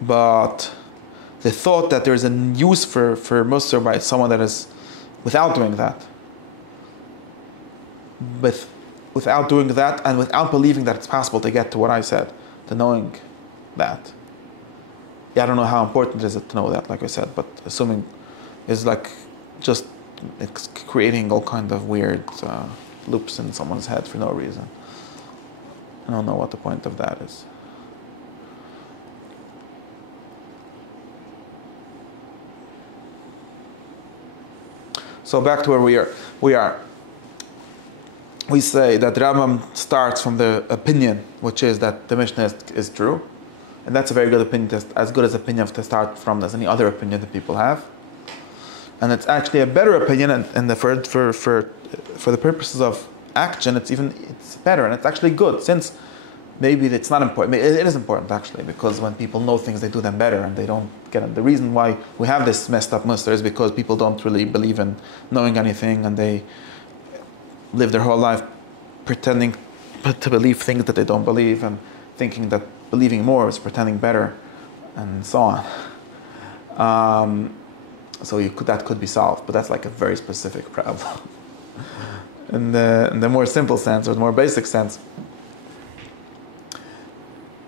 But the thought that there's a use for Musar by someone that is without doing that, without doing that, and without believing that it's possible to get to what I said, to knowing that. I don't know how important it is to know that, like I said, but assuming is just it's creating all kind of weird loops in someone's head for no reason. I don't know what the point of that is. So back to where we are. We say that Rambam starts from the opinion, which is that the Mishnah is true, and that's a very good opinion, as good as opinion to start from as any other opinion that people have. And it's actually a better opinion, and for the purposes of action, it's better, and it's actually good, since maybe it's not important. It is important actually, because when people know things, they do them better, and they don't get it. The reason why we have this messed up muster is because people don't really believe in knowing anything, and they live their whole life pretending to believe things that they don't believe, and thinking that believing more is pretending better, and so on. So that could be solved, but that's a very specific problem. In the more simple sense, or the more basic sense,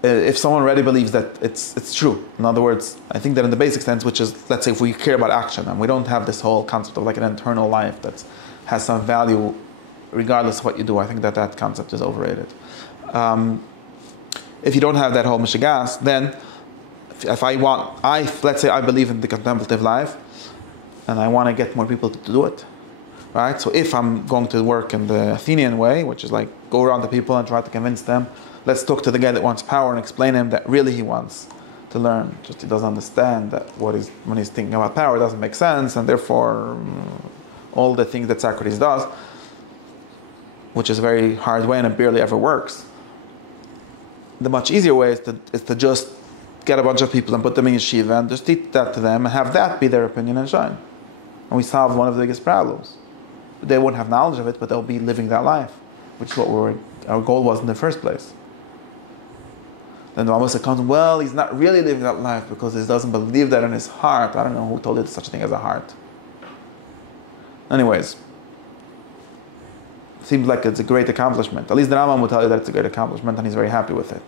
if someone already believes that it's true, in other words, I think that in the basic sense, which is, let's say, if we care about action, and we don't have this whole concept of an internal life that has some value regardless of what you do, I think that concept is overrated. If you don't have that whole mishigas, then if let's say I believe in the contemplative life, and I want to get more people to do it, right? So if I'm going to work in the Athenian way, which is like go around to people and try to convince them, let's talk to the guy that wants power and explain to him that really he wants to learn. Just he doesn't understand that when he's thinking about power, it doesn't make sense, and therefore all the things that Socrates does, which is a very hard way and it barely ever works. The much easier way is to just get a bunch of people and put them in yeshiva and just teach that to them and have that be their opinion and shine. And we solve one of the biggest problems. They won't have knowledge of it, but they'll be living that life, which is what our goal was in the first place. Then the Rambam comes, well, he's not really living that life because he doesn't believe that in his heart. I don't know who told you such a thing as a heart. Anyways, seems like it's a great accomplishment. At least the Rambam will tell you that it's a great accomplishment and he's very happy with it.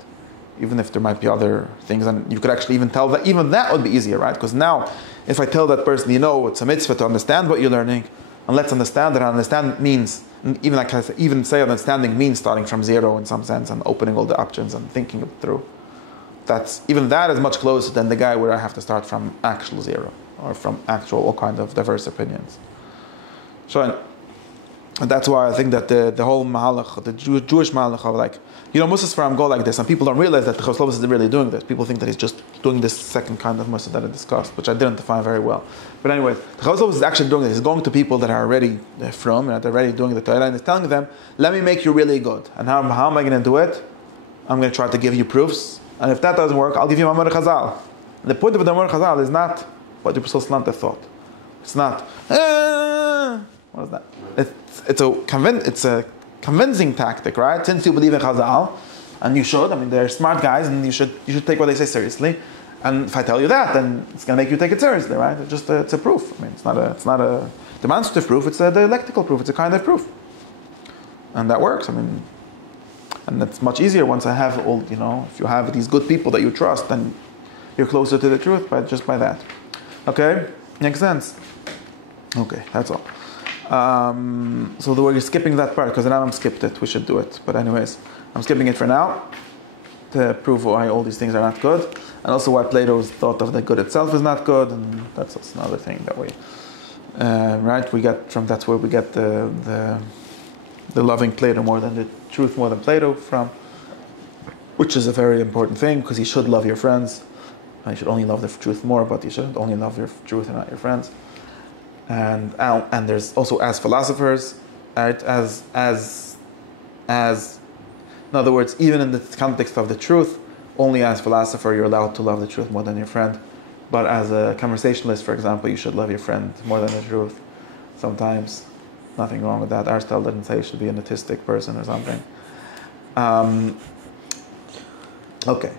Even if there might be other things, and you could actually even tell that, even that would be easier, right? Because now, if I tell that person, it's a mitzvah to understand what you're learning, and let's understand that. And understand means, even say understanding means starting from zero in some sense and opening all the options and thinking it through. That is much closer than the guy where I have to start from actual zero or from actual all kind of diverse opinions. So, and that's why I think that the whole mahalach, the Jewish mahalach of Musas Faram go like this, and people don't realize that the Choslovus is really doing this. People think that he's just doing this second kind of Musa that I discussed, which I didn't define very well. But anyway, the Choslovus is actually doing this. He's going to people that are already from, they're already doing the Torah, and he's telling them, let me make you really good. And how am I going to do it? I'm going to try to give you proofs, and if that doesn't work, I'll give you Mamar Chazal. And the point of the Mamar Chazal is not what your Pesach Slanta thought. It's not, what is that? It's a convincing tactic, right? Since you believe in Chazal, and you should, they're smart guys, and you should take what they say seriously. And if I tell you that, then it's going to make you take it seriously, right? It's a proof. It's not a demonstrative proof. It's a dialectical proof. It's a kind of proof, and that works. And it's much easier once I have all. If you have these good people that you trust, then you're closer to the truth just by that. Okay, makes sense. Okay, that's all. So we're skipping that part because the Rambam skipped it. We should do it, but anyways, I'm skipping it for now to prove why all these things are not good, and also why Plato's thought of the good itself is not good, and that's another thing that we right. That's where we get the loving Plato more than the truth more than Plato from, which is a very important thing because you should love your friends. You should only love the truth more, but you should only love your truth and not your friends. And there's also as philosophers, right? As in other words, even in the context of the truth, only as philosopher you're allowed to love the truth more than your friend. But as a conversationalist, for example, you should love your friend more than the truth. Sometimes, nothing wrong with that. Aristotle didn't say you should be an autistic person or something. Okay,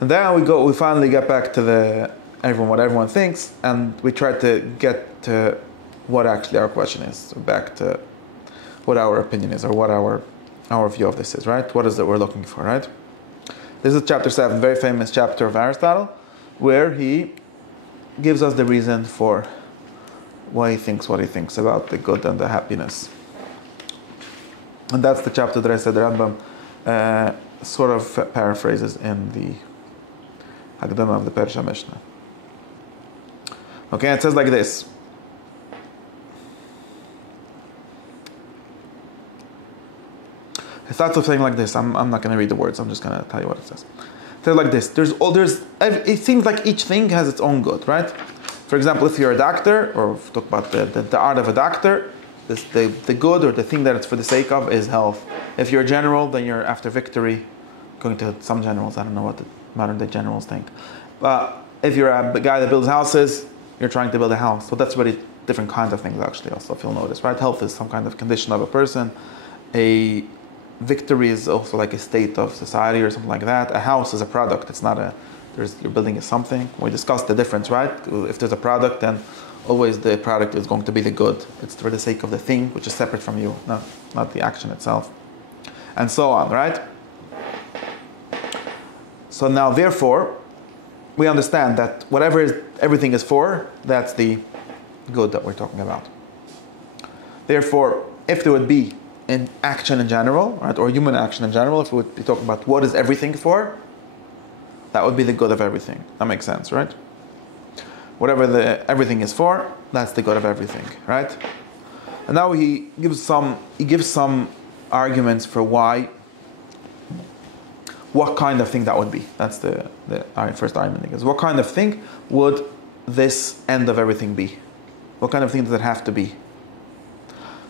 and then we finally get back to what everyone thinks, and we try to get to what actually our question is, so back to what our opinion is, or what our view of this is, right? What is it we're looking for, right? This is chapter 7, very famous chapter of Aristotle, where he gives us the reason for why he thinks what he thinks about the good and the happiness. And that's the chapter that I said the Rambam sort of paraphrases in the Hagdama of the Persha Mishnah. Okay, it says like this. It starts with saying like this. I'm not going to read the words. I'm just going to tell you what it says. It says like this. It seems like each thing has its own good, right? For example, if you're a doctor, or talk about the art of a doctor, the good or the thing that it's for the sake of is health. If you're a general, then you're after victory. Going to some generals, I don't know what the modern day generals think. But if you're a guy that builds houses, you're trying to build a house. So that's really different kinds of things actually also, if you'll notice, right? Health is some kind of condition of a person. A victory is also like a state of society or something like that. A house is a product. It's not you're building something. We discussed the difference, right? If there's a product, then always the product is going to be the good. It's for the sake of the thing, which is separate from you, not the action itself. And so on, right? So now, therefore, we understand that everything is for, that's the good that we're talking about. Therefore, if there would be an action in general, right, or human action in general, if we would be talking about what is everything for, that would be the good of everything. That makes sense, right? Whatever the everything is for, that's the good of everything, right? And now he gives some arguments for what kind of thing that would be. That's the first argument. Is what kind of thing would this end of everything be? What kind of thing does it have to be?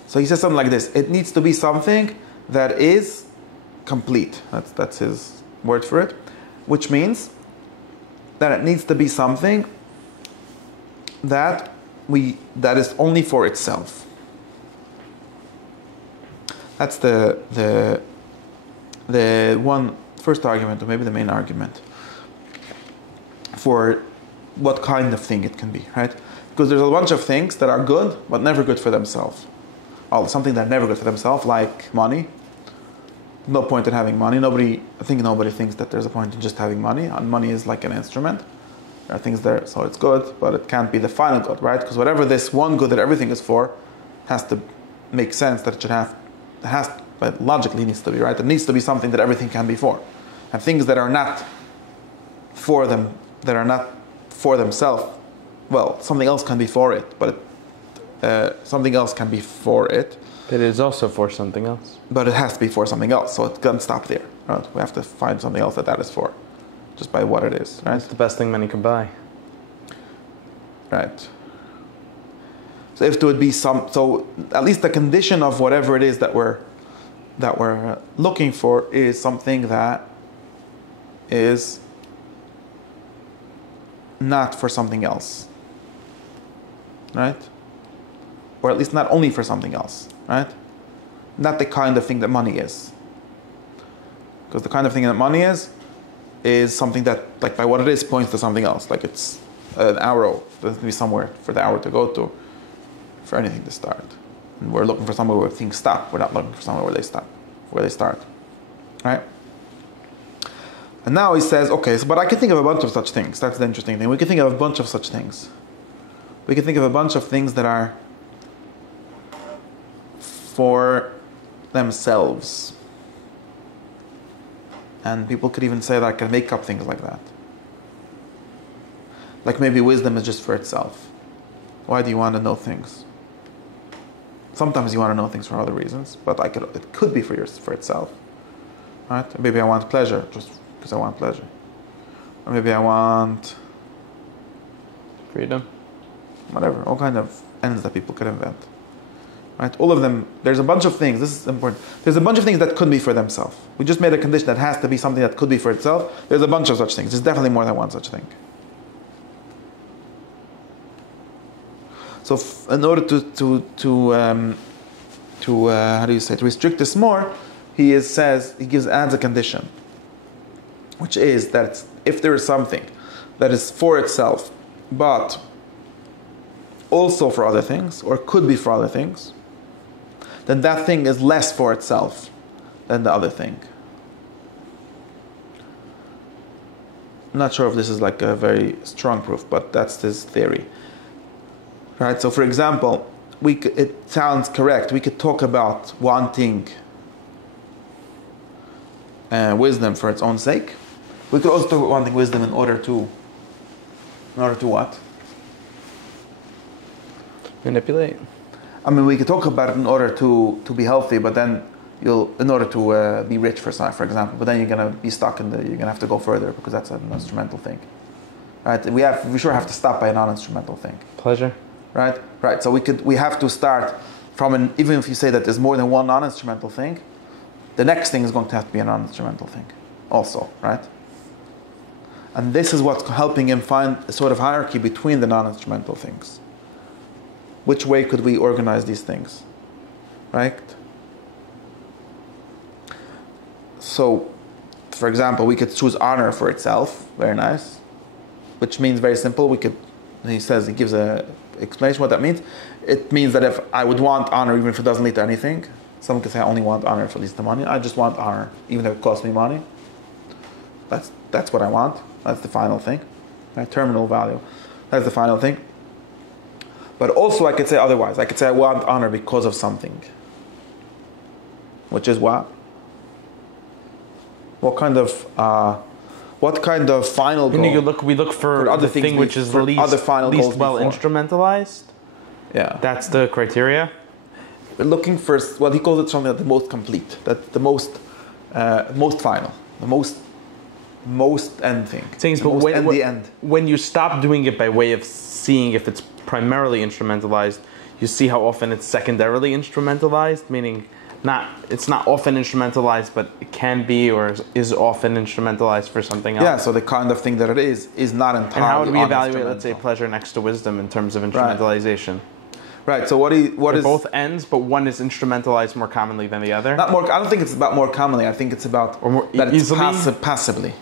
So he says something like this: it needs to be something that is complete. That's his word for it, which means that it needs to be something that is only for itself. That's the one first argument, or maybe the main argument for what kind of thing it can be, right? Because there's a bunch of things that are good but never good for themselves. Something that's never good for themselves, like money. No point in having money. I think nobody thinks that there's a point in just having money. And money is like an instrument. There are things there, so it's good, but it can't be the final good, right? Because whatever this one good that everything is for has to make sense that but logically needs to be, right? It needs to be something that everything can be for. And things that are not for them, that are not for themselves, well, something else can be for it, but something else can be for it. But it is also for something else. But it has to be for something else, so it doesn't stop there. Right? We have to find something else that is for, just by what it is, right? It's the best thing money can buy. Right. So if there would be so at least the condition of whatever it is that we're looking for is something that is not for something else, right? Or at least not only for something else, right? Not the kind of thing that money is. Because the kind of thing that money is something that, like by what it is, points to something else. Like it's an arrow. There's to be somewhere for the arrow to go to, for anything to start. And we're looking for somewhere where things stop. We're not looking for somewhere where they stop, where they start, right? And now he says, okay, but I can think of a bunch of such things. That's the interesting thing. We can think of a bunch of such things. We can think of a bunch of things that are for themselves. And people could even say that I can make up things like that. Like maybe wisdom is just for itself. Why do you want to know things? Sometimes you want to know things for other reasons, but it could be for itself. Right? Maybe I want pleasure just because I want pleasure. Or maybe I want freedom. Whatever, all kind of ends that people could invent. Right? All of them, there's a bunch of things, this is important. There's a bunch of things that could be for themselves. We just made a condition that has to be something that could be for itself. There's a bunch of such things. There's definitely more than one such thing. So in order to restrict this more, he adds a condition, which is that if there is something that is for itself, but also for other things, or could be for other things, then that thing is less for itself than the other thing. I'm not sure if this is like a very strong proof, but that's his theory. Right? So for example, it sounds correct. We could talk about wanting wisdom for its own sake. We could also talk about wanting wisdom in order to what? Manipulate. I mean, we could talk about it in order to be healthy, but then in order to be rich, for example. But then you're gonna be stuck you're gonna have to go further because that's an instrumental thing, right? We sure have to stop by a non-instrumental thing. Pleasure. Right. So we have to start from even if you say that there's more than one non-instrumental thing, the next thing is going to have to be a non-instrumental thing, also, right? And this is what's helping him find a sort of hierarchy between the non-instrumental things. Which way could we organize these things, right? So, for example, we could choose honor for itself, very nice, which means very simple. He gives a explanation what that means. It means that if I would want honor, even if it doesn't lead to anything, someone could say I only want honor if it leads to money. I just want honor, even if it costs me money. That's what I want. That's the final thing, right? Terminal value. That's the final thing. But also I could say otherwise. I could say I want honor because of something. Which is what? What kind of what kind of final goal? We look for other the thing which is least well before. instrumentalized. Yeah, that's the criteria. We're looking for, well, he calls it something like the most complete, that the most final, the most end thing. When you stop doing it by way of seeing if it's primarily instrumentalized, you see how often it's secondarily instrumentalized, meaning it's not often instrumentalized, but it can be or is often instrumentalized for something else. Yeah, so the kind of thing that it is not entirely. And how do we evaluate, let's say, pleasure next to wisdom in terms of instrumentalization? Right. So what is both ends, but one is instrumentalized more commonly than the other. Not more. I don't think it's about more commonly. I think it's about that it's passively.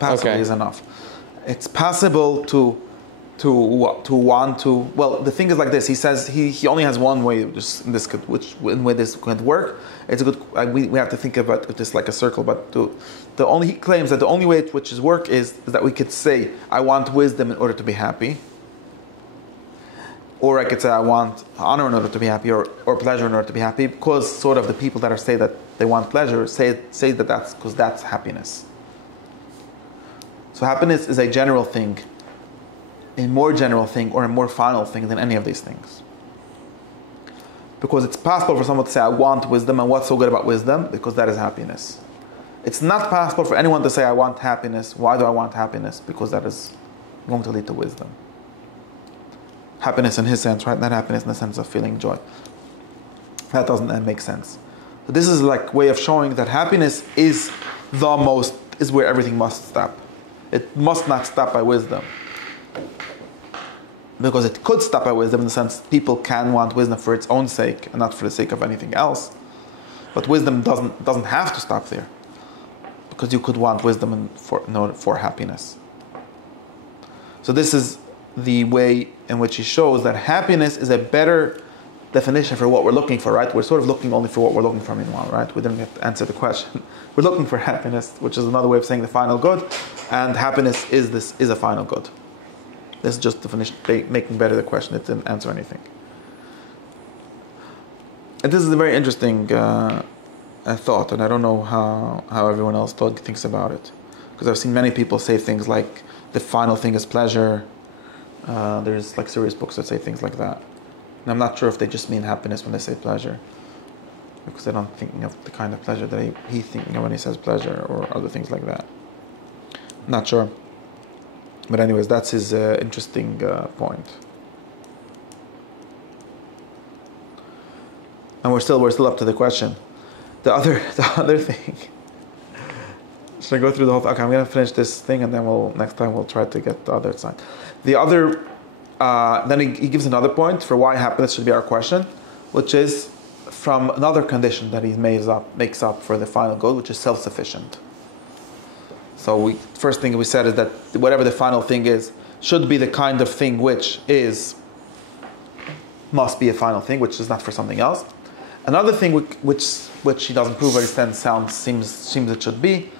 Passively is enough. It's possible to want to. Well, the thing is like this. He says he only has one way. Just this could way this could work. It's a good. We have to think about this like a circle. But he claims that the only way which is work is that we could say I want wisdom in order to be happy. Or I could say I want honor in order to be happy, or pleasure in order to be happy, because sort of the people that say that they want pleasure say that that's because that's happiness. So happiness is a general thing, a more general thing, or a more final thing than any of these things. Because it's possible for someone to say I want wisdom, and what's so good about wisdom? Because that is happiness. It's not possible for anyone to say I want happiness. Why do I want happiness? Because that is going to lead to wisdom. Happiness in his sense, right? Not happiness in the sense of feeling joy. That doesn't make sense. So this is like way of showing that happiness is where everything must stop. It must not stop by wisdom. Because it could stop by wisdom in the sense people can want wisdom for its own sake and not for the sake of anything else. But wisdom doesn't have to stop there. Because you could want wisdom in order for happiness. So this is the way in which he shows that happiness is a better definition for what we're looking for, right? We're sort of looking only for what we're looking for meanwhile, right? We didn't get to answer the question. We're looking for happiness, which is another way of saying the final good, and happiness is a final good. This is just definition, making better the question. It didn't answer anything. And this is a very interesting thought, and I don't know how everyone else thinks about it. Because I've seen many people say things like, the final thing is pleasure. There's like serious books that say things like that. And I'm not sure if they just mean happiness when they say pleasure. Because they're not thinking of the kind of pleasure that he's thinking of when he says pleasure or other things like that. Not sure. But anyways, that's his interesting point. And we're still up to the question. The other thing. Should I go through the whole thing? Okay, I'm going to finish this thing and then next time we'll try to get the other side. The other, then he gives another point for why happiness should be our question, which is from another condition that he makes up for the final goal, which is self-sufficient. So first thing we said is that whatever the final thing is, should be the kind of thing which must be a final thing, which is not for something else. Another thing which he doesn't prove, but it seems it should be,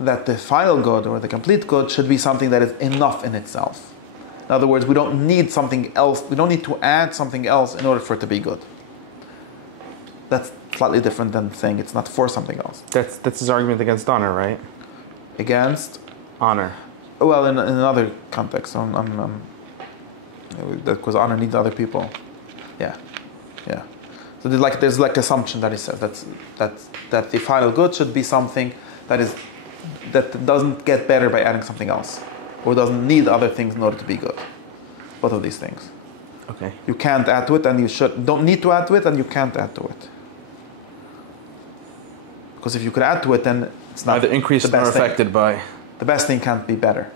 that the final good or the complete good should be something that is enough in itself. In other words, we don't need something else. We don't need to add something else in order for it to be good. That's slightly different than saying it's not for something else. That's his argument against honor, right? Against honor. Well, in another context, because honor needs other people. Yeah. So there's like assumption that he says that the final good should be something that doesn't get better by adding something else, or doesn't need other things in order to be good. Both of these things. Okay. You can't add to it, and you don't need to add to it, and you can't add to it. Because if you could add to it, then it's not either increased the best or affected by. The best thing can't be better.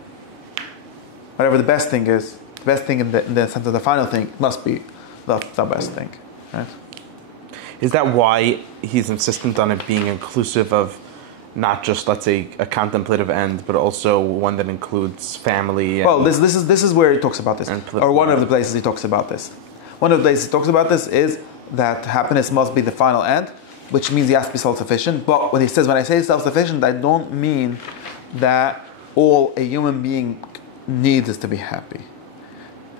Whatever the best thing is, the best thing in the sense of the final thing must be the best thing, right? Is that why he's insistent on it being inclusive of not just, let's say, a contemplative end, but also one that includes family? Well, this is where he talks about this, or one of the places he talks about this. One of the places he talks about this is that happiness must be the final end, which means he has to be self-sufficient. But when I say self-sufficient, I don't mean that all a human being needs is to be happy,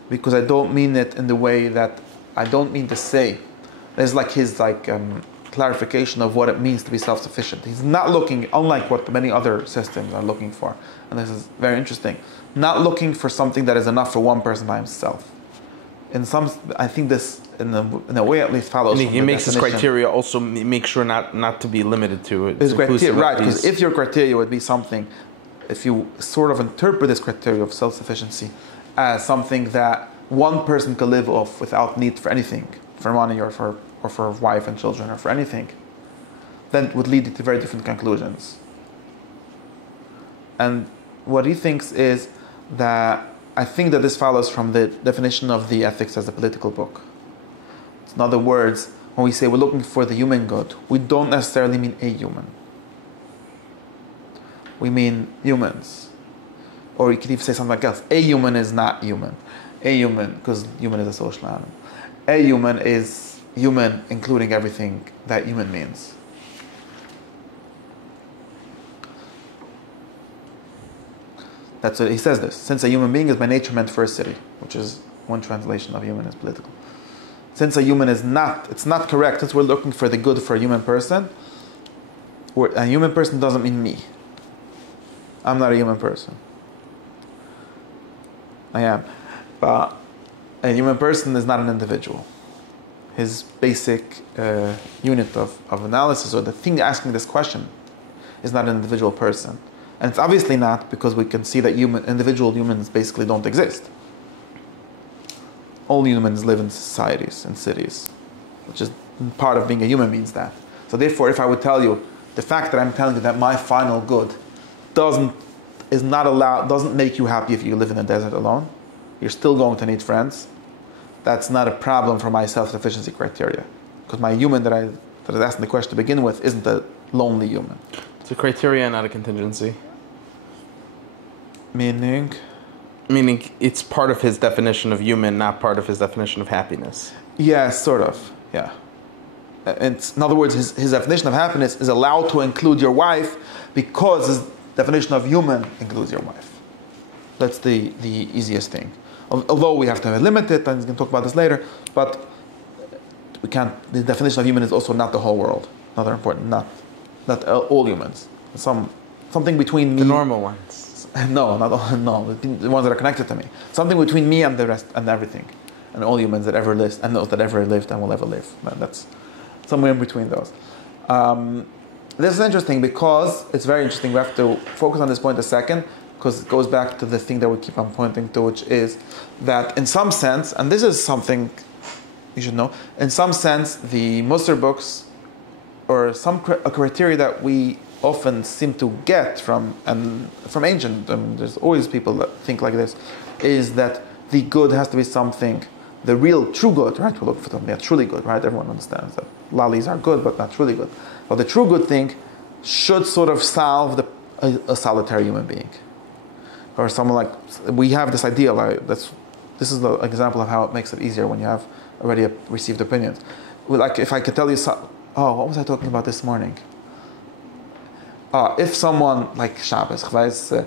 because I don't mean it in the way that I don't mean to say. There's like his clarification of what it means to be self-sufficient. He's not looking, unlike what many other systems are looking for, and this is very interesting, not looking for something that is enough for one person by himself. I think this, in a way at least, follows. And he makes his criteria also make sure not to be limited to it. His criteria, right? Because if your criteria would be something, if you sort of interpret this criteria of self-sufficiency as something that one person could live off without need for anything, for money or for wife and children or for anything, then it would lead you to very different conclusions. And what he thinks is that, I think that this follows from the definition of the ethics as a political book. In other words, when we say we're looking for the human good, we don't necessarily mean a human. We mean humans. Or you could even say something like else. A human is not human. A human, because human is a social animal. A human is human, including everything that human means. That's what he says this. Since a human being is by nature meant for a city, which is one translation of human is political. Since a human is not, it's not correct, since we're looking for the good for a human person, a human person doesn't mean me. I'm not a human person. I am. But a human person is not an individual. His basic unit of analysis, or the thing asking this question, is not an individual person. And it's obviously not, because we can see that individual humans basically don't exist. All humans live in societies, in cities, which is part of being a human means that. So therefore, if I would tell you, the fact that I'm telling you that my final good doesn't make you happy if you live in a desert alone, you're still going to need friends, that's not a problem for my self-sufficiency criteria. Because my human that is asking the question to begin with isn't a lonely human. It's a criteria, not a contingency. Meaning it's part of his definition of human, not part of his definition of happiness. Yeah, sort of. Yeah. In other words, his definition of happiness is allowed to include your wife because his definition of human includes your wife. That's the easiest thing. Although we have to limit it, and he's going to talk about this later, but we can't. The definition of human is also not the whole world. Another important, not all humans. Something between me. The normal ones. No, the ones that are connected to me. Something between me and the rest and everything, and all humans that ever lived and those that ever lived and will ever live. That's somewhere in between those. This is interesting because it's very interesting. We have to focus on this point a second, because it goes back to the thing that we keep on pointing to, which is that in some sense, and this is something you should know, in some sense, the Musar books, or a criteria that we often seem to get from ancient, there's always people that think like this, is that the good has to be something, the real true good, right? We look for something that's truly good, right? Everyone understands that lollies are good, but not truly good. But the true good thing should sort of solve a solitary human being. Or someone like, we have this idea, this is the example of how it makes it easier when you have already received opinions. Like if I could tell you, what was I talking about this morning? If someone like Shabbos, the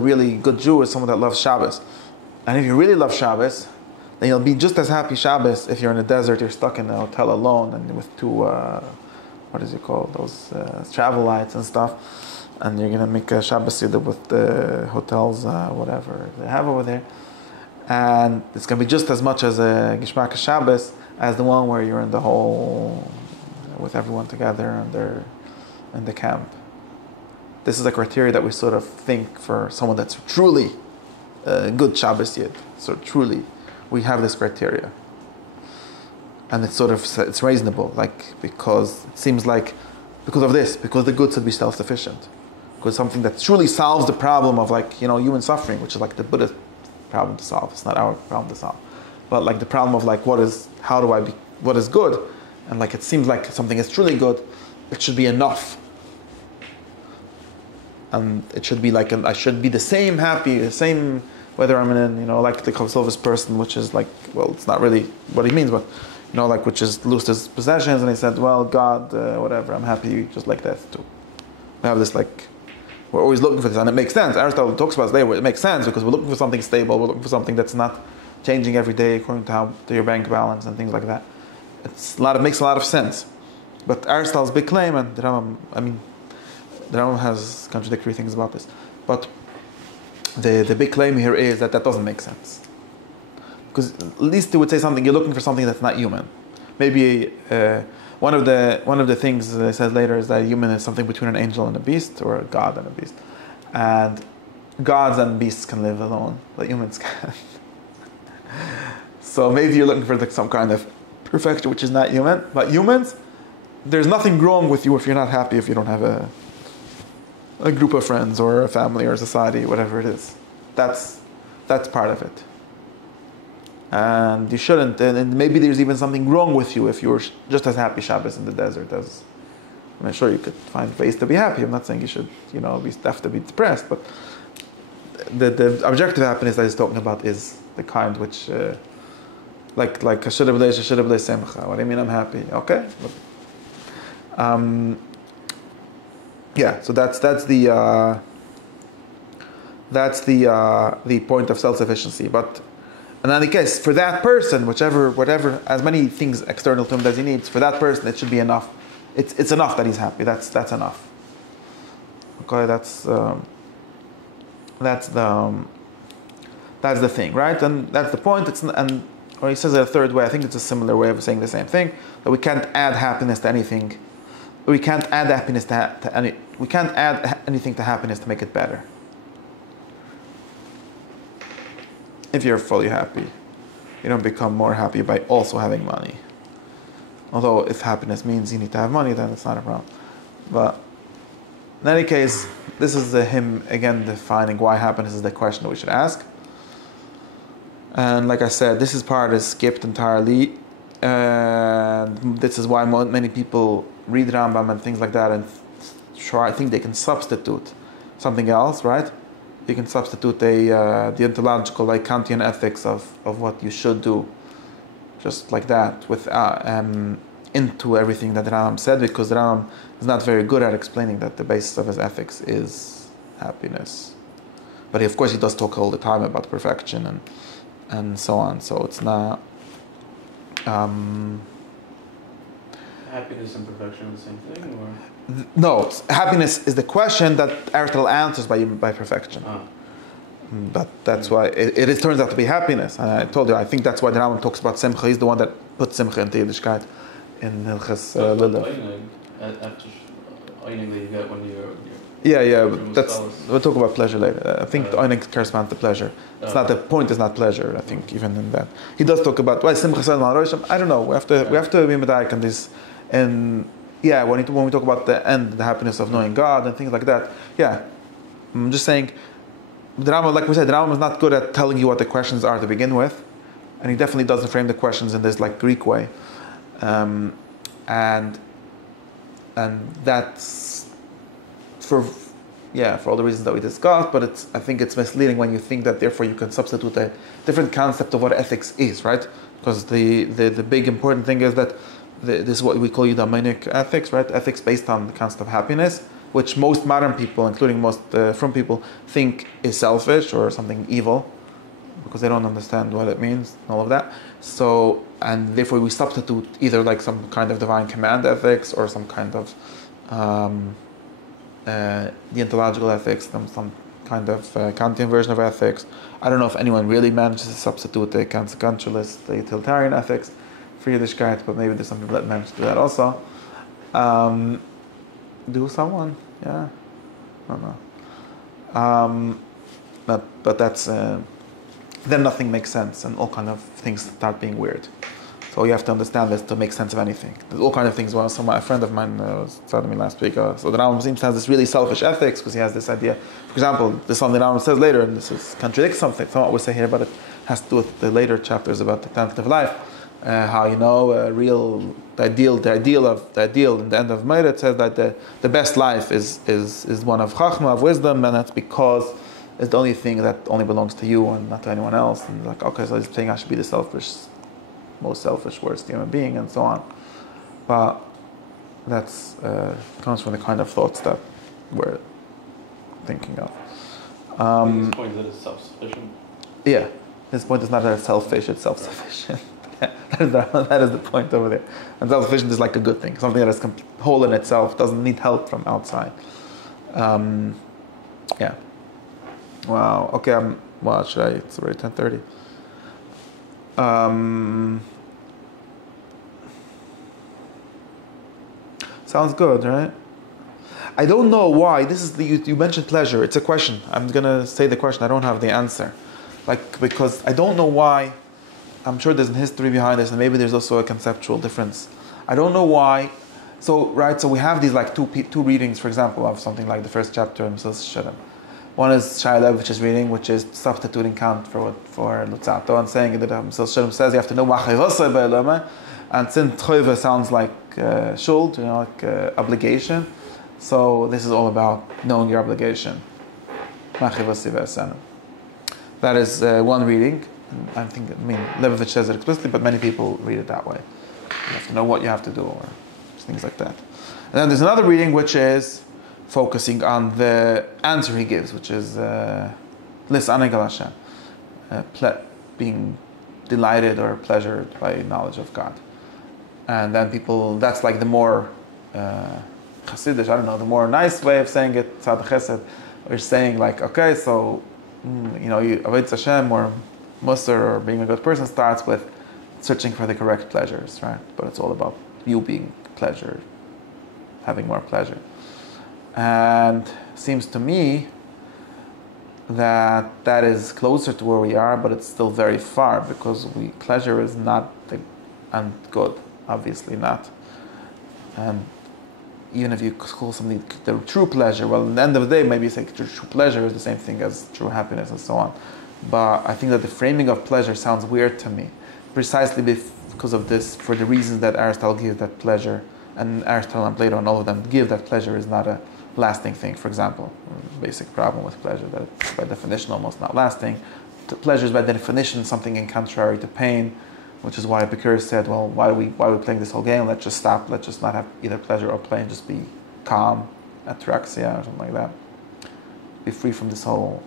really good Jew is someone that loves Shabbos. And if you really love Shabbos, then you'll be just as happy Shabbos if you're in a desert, you're stuck in a hotel alone, and with two, what is it called, those travel lights and stuff, and you're going to make a Shabbos Seder with the hotels, whatever they have over there. And it's going to be just as much as a Gishmak Shabbos as the one where you're in the whole, with everyone together and they're in the camp. This is a criteria that we sort of think for someone that's truly good Shabbos Yid. So truly, we have this criteria. And it's sort of, it's reasonable, because it seems like, because the good should be self-sufficient. Because something that truly solves the problem of human suffering, which is like the Buddhist problem to solve. It's not our problem to solve. But the problem of what is good, and it seems like something is truly good, it should be enough. And it should be I should be the same whether I'm in, the Kosovus person, which is it's not really what he means, but, which is lose his possessions, and he said, well, God, whatever, I'm happy just like that too. We have this, we're always looking for this, and it makes sense. Aristotle talks about it later, it makes sense, because we're looking for something stable, we're looking for something that's not changing every day according to your bank balance and things like that. makes a lot of sense. But Aristotle's big claim, and the Rambam has contradictory things about this. But the big claim here is that doesn't make sense. Because at least it would say something, you're looking for something that's not human. Maybe one of the things it says later is that a human is something between an angel and a beast, or a god and a beast. And gods and beasts can live alone, but humans can't. So maybe you're looking for some kind of perfection which is not human. But humans, there's nothing wrong with you if you're not happy, if you don't have a group of friends or a family or a society, whatever it is. That's part of it. And you shouldn't, and maybe there's even something wrong with you if you're just as happy Shabbos in the desert as, I'm sure you could find ways to be happy. I'm not saying you should, have to be depressed, but the objective happiness that he's talking about is the kind which, like Ashura b'lei semcha. What do you mean I'm happy? Okay. So that's the point of self-sufficiency. But in any case, for that person, whatever, as many things external to him as he needs, for that person it should be enough. It's enough that he's happy. That's enough. Okay, that's the thing, right? And that's the point. Or he says it a third way. I think it's a similar way of saying the same thing. That we can't add happiness to anything. We can't add happiness we can't add anything to happiness to make it better. If you're fully happy, you don't become more happy by also having money. Although if happiness means you need to have money, then it's not a problem. But in any case, this is him again defining why happiness is the question that we should ask. And like I said, this part is skipped entirely. And this is why many people read Rambam and things like that and I think they can substitute something else, right? You can substitute the ontological, like Kantian ethics of what you should do, just like that, with into everything that the Rambam said, because the Rambam is not very good at explaining that the basis of his ethics is happiness. But of course he does talk all the time about perfection and so on. So it's not. Happiness and perfection are the same thing, or? No, happiness is the question that Aristotle answers by perfection. Oh. But that's why it turns out to be happiness. And I told you, I think that's why the Rambam talks about Simcha. He's the one that put Simcha into Yiddishkeit in Hilchas Lulav. After Eining that you get when you're we'll talk about pleasure later. I think the Einig corresponds to pleasure. It's not, the point is not pleasure, I think, even in that. He does talk about why Simcha Sel Mal Rosham. I don't know. We have to be medayik on this. And when we talk about the end, the happiness of knowing God and things like that. Yeah, I'm just saying. The Rambam, like we said, the Rambam is not good at telling you what the questions are to begin with, and he definitely doesn't frame the questions in this Greek way, and that's for all the reasons that we discussed. But I think it's misleading when you think that therefore you can substitute a different concept of what ethics is, right? Because the big important thing is that this is what we call Eudemonic ethics, right? Ethics based on the concept of happiness, which most modern people, including most from people, think is selfish or something evil, because they don't understand what it means and all of that. So, and therefore we substitute either some kind of divine command ethics or some kind of deontological ethics, some kind of Kantian version of ethics. I don't know if anyone really manages to substitute the consequentialist, the utilitarian ethics for Yiddishkeit, but maybe there's some people that manage to do that also. Do someone? Yeah, I don't know. But that's then nothing makes sense, and all kind of things start being weird. So you have to understand this to make sense of anything. There's all kind of things. Well, a friend of mine was telling me last week. So the Rambam seems to have this really selfish ethics because he has this idea. For example, this is something the Rambam says later, and contradicts something. What we say here, but it has to do with the later chapters about the tentative life. How the ideal in the end of Medrash, it says that the best life is one of Chachma, of wisdom, and that's because it's the only thing that only belongs to you and not to anyone else. And okay, so he's saying I should be the most selfish, worst human being, and so on. But that's comes from the kind of thoughts that we're thinking of. His point is that it's self-sufficient. Yeah, his point is not that it's selfish; it's self-sufficient. That is the point over there. And self-sufficient is like a good thing, something that is whole in itself, doesn't need help from outside. Yeah. Wow. Okay. Well, should I? It's already 10:30. Sounds good, right? I don't know why. This is you mentioned pleasure. It's a question. I'm gonna say the question. I don't have the answer, because I don't know why. I'm sure there's a history behind this, and maybe there's also a conceptual difference. I don't know why. So we have these like two readings, for example, of something like the first chapter of Mishnayos Shalom. One is Shailevich's reading, which is substituting count for Lutzato, and saying that Mishnayos Shalom says you have to know machayvasa be'elama, and since chayva sounds like shuld, obligation. So this is all about knowing your obligation. Machayvasa be'esana. That is one reading. I mean, Levovich says it explicitly, but many people read it that way. You have to know what you have to do, or things like that. And then there's another reading which is focusing on the answer he gives, which is being delighted or pleasured by knowledge of God. And then that's like the more Hasidish, I don't know, the more nice way of saying it, Tzad Chesed, or saying like, okay, so, Avodas Hashem or Musar or being a good person starts with searching for the correct pleasures, right? But it's all about you being pleasured, having more pleasure. And seems to me that is closer to where we are, but it's still very far, because pleasure is not and good, obviously not. And even if you call something the true pleasure, well, at the end of the day, maybe you say true pleasure is the same thing as true happiness and so on. But I think that the framing of pleasure sounds weird to me, precisely because of this, for the reasons that Aristotle gives that pleasure, and Aristotle and Plato and all of them give that pleasure is not a lasting thing. For example, basic problem with pleasure, that it's by definition almost not lasting. Pleasure is by definition something in contrary to pain, which is why Epicurus said, well, why are we playing this whole game? Let's just stop. Let's just not have either pleasure or pain. Just be calm, ataraxia or something like that. Be free from this whole,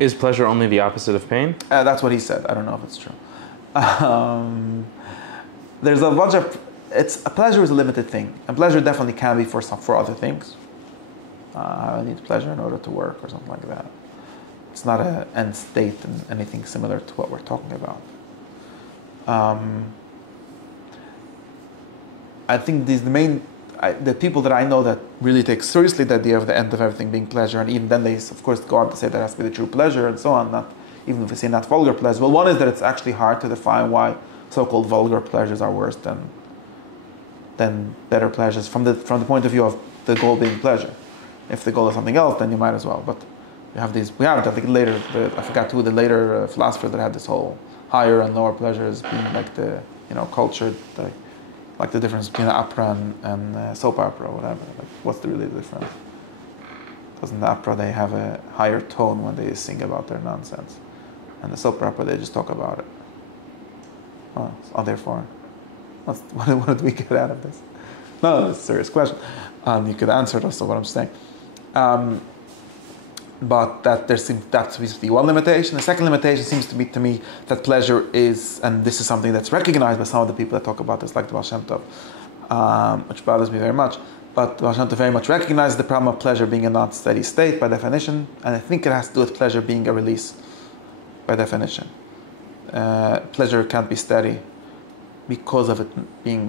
Is pleasure only the opposite of pain? That's what he said. I don't know if it's true. There's a bunch of... pleasure is a limited thing. And pleasure definitely can be for other things. I need pleasure in order to work or something like that. It's not an end state and anything similar to what we're talking about. I think the people that I know that really take seriously the idea of the end of everything being pleasure, and even then they of course go on to say that has to be the true pleasure and so on, not even if we say not vulgar pleasure. Well, one is that it's actually hard to define why so-called vulgar pleasures are worse than better pleasures from the point of view of the goal being pleasure. If the goal is something else, then you might as well. But I think later, I forgot who the later philosopher that had this whole higher and lower pleasures being like the, cultured, like the difference between opera and soap opera or whatever. Like, what's the really difference? Doesn't the opera, they have a higher tone when they sing about their nonsense? And the soap opera, they just talk about it. Therefore, what did we get out of this? No, it's a serious question. You could answer it also what I'm saying. But that seems to be one limitation. The second limitation seems to be to me that pleasure is, and this is something that's recognized by some of the people that talk about this, like the Baal Shem Tov, which bothers me very much. But the Baal Shem Tov very much recognizes the problem of pleasure being a not steady state by definition, and I think it has to do with pleasure being a release by definition. Pleasure can't be steady because of it being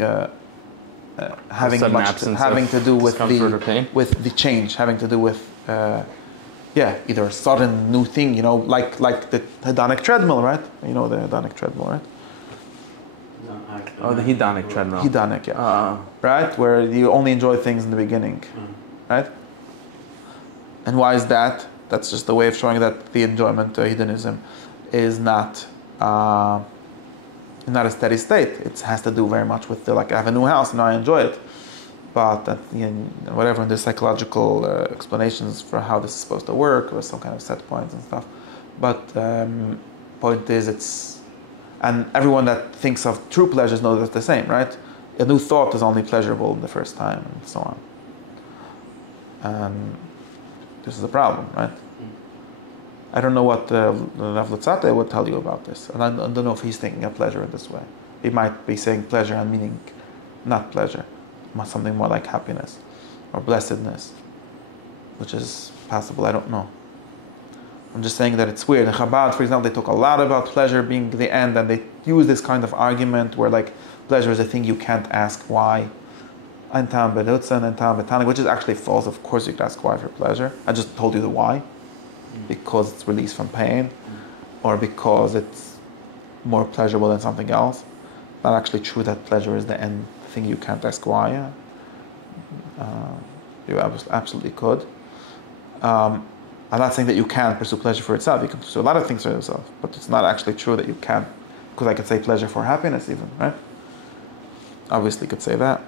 having to do with the change, having to do with either a sudden new thing, like the hedonic treadmill, right? You know the hedonic treadmill, right? Oh, the hedonic treadmill. Hedonic, yeah. Right? Where you only enjoy things in the beginning, right? And why is that? That's just a way of showing that the enjoyment, hedonism, is not a steady state. It has to do very much with I have a new house and I enjoy it. But whatever, and there's psychological explanations for how this is supposed to work, or some kind of set points and stuff. But point is, and everyone that thinks of true pleasures knows it's the same, right? A new thought is only pleasurable the first time, and so on. And this is a problem, right? I don't know what Rav Lutzate would tell you about this, and I don't know if he's thinking of pleasure in this way. he might be saying pleasure and meaning not pleasure, something more like happiness or blessedness, which is possible. I don't know. I'm just saying that it's weird. In Chabad, for example, they talk a lot about pleasure being the end, and they use this kind of argument where like pleasure is a thing you can't ask why. Which is actually false. Of course you could ask why for pleasure. I just told you the why. Because it's released from pain, or because it's more pleasurable than something else. Not actually true that pleasure is the end thing you can't ask why. You absolutely could. I'm not saying that you can't pursue pleasure for itself. You can pursue a lot of things for yourself, but it's not actually true that you can't, because I could say pleasure for happiness even, right? Obviously could say that.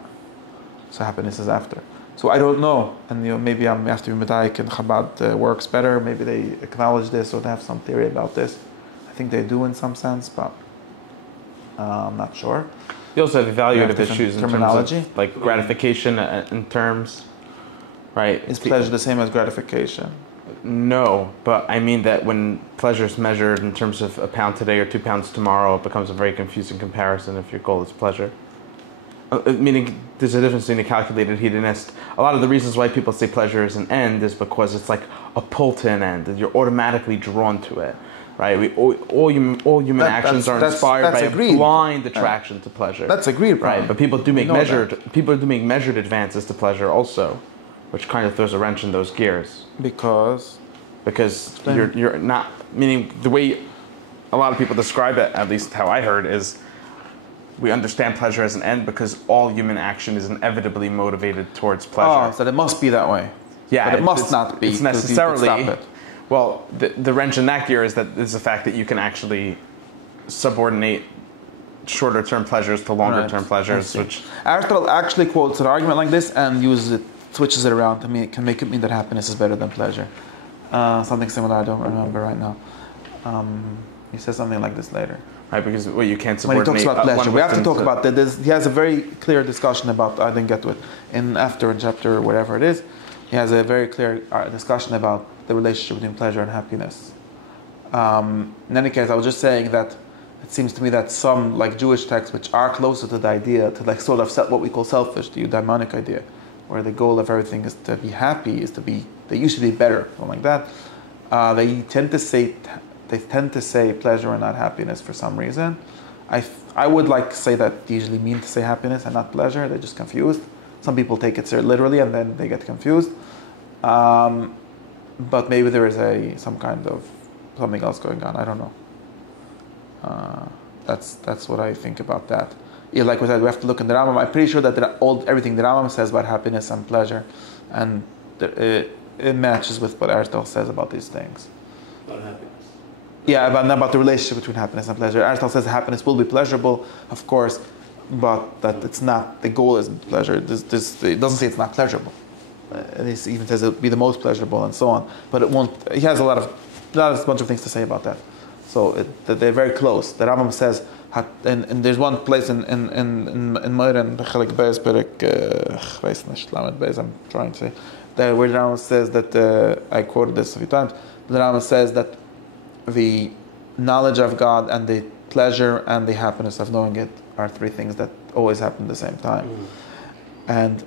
So happiness is after. So I don't know, and maybe I'm have to be medayik and Chabad works better. Maybe they acknowledge this or they have some theory about this. I think they do in some sense, but I'm not sure. You also have evaluative issues in terminology, terms of like gratification in terms, right? Is pleasure the same as gratification? No, but I mean that when pleasure is measured in terms of a pound today or 2 pounds tomorrow, it becomes a very confusing comparison if your goal is pleasure. Meaning there's a difference between a calculated hedonist. A lot of the reasons why people say pleasure is an end is because it's like a pull to an end, and you're automatically drawn to it, right? All human actions are inspired by a blind attraction to pleasure. That's agreed, right? But people do make measured advances to pleasure also, which kind of throws a wrench in those gears. Because you're not, meaning the way a lot of people describe it, at least how I heard, is we understand pleasure as an end because all human action is inevitably motivated towards pleasure. Oh, so it must be that way. Yeah, but it must not be. It's necessarily. Stop it. Well, the wrench in that gear is the fact that you can actually subordinate shorter-term pleasures to longer-term pleasures. Which Aristotle actually quotes an argument like this and switches it around. I mean, it can make it mean that happiness is better than pleasure. Something similar. I don't remember right now. He says something like this later. Right, because you can't subordinate. When he talks about pleasure, we have to talk about that. He has a very clear discussion about. I didn't get to it in chapter or whatever it is. He has a very clear discussion about the relationship between pleasure and happiness. In any case, I was just saying that it seems to me that some like Jewish texts, which are closer to the idea, to like sort of what we call selfish, the eudaimonic idea, where the goal of everything is to be happy, they used to be better, something like that. They tend to say pleasure and not happiness for some reason. I would like to say that they usually mean to say happiness and not pleasure. They're just confused. Some people take it literally and then they get confused. But maybe there is some kind of something else going on. I don't know. That's what I think about that. Yeah, like we said, we have to look in the Rambam. I'm pretty sure that everything the Rambam says about happiness and pleasure, and it matches with what Aristotle says about these things. About happiness. Yeah, about the relationship between happiness and pleasure. Aristotle says happiness will be pleasurable, of course, but that it's not, the goal isn't pleasure. It doesn't say it's not pleasurable. It even says it'll be the most pleasurable and so on. But it won't, he has a bunch of things to say about that. So they're very close. The Rambam says, and there's one place in Moira and Chelik Beis, Beis, I'm trying to say, where the Rambam says that, I quoted this a few times, the Rambam says that the knowledge of God and the pleasure and the happiness of knowing it are three things that always happen at the same time. And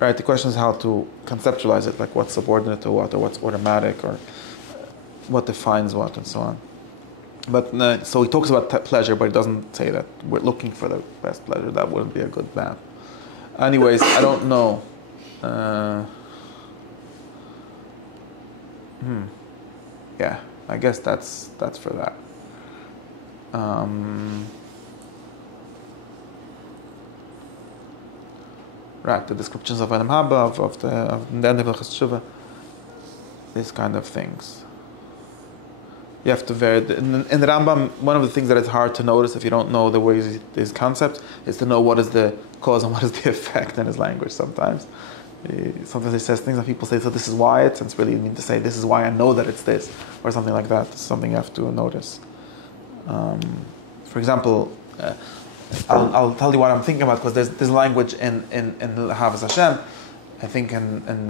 right, the question is how to conceptualize it, like what's subordinate to what, or what's automatic, or what defines what, and so on. But so he talks about pleasure, but he doesn't say that we're looking for the best pleasure. That wouldn't be a good map. Anyways, I don't know. Yeah, I guess that's for that. Right, the descriptions of Adam Haba, of the end of Cheshuva, these kind of things. You have to vary. In the Rambam, one of the things that is hard to notice if you don't know the ways his concepts is to know what is the cause and what is the effect in his language. Sometimes he says things and people say, so this is why it's, and it's really mean to say, this is why I know that it's this, or something like that. It's something you have to notice. For example, I'll tell you what I'm thinking about, because there's language in Havas Hashem. I think in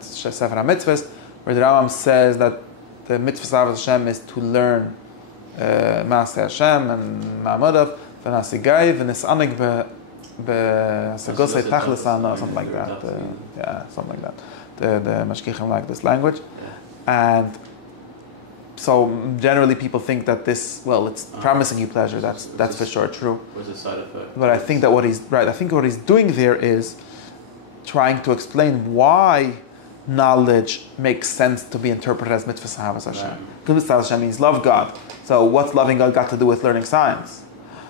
Sefer HaMitzvahs, where the Rambam says that the mitzvah of Hashem is to learn Maaseh Hashem and Ma'amadav, v'nasigai, v'nisanig b'asagosei tachlis ana, something like that. Something like that. The mashkichim like this language. And so generally people think that this, it's promising you pleasure, that's for sure true. What's the side effect? But I think that what he's doing there is trying to explain why knowledge makes sense to be interpreted as mitzvah sahavas Hashem. Because mitzvah Hashem means love God. So what's loving God got to do with learning science?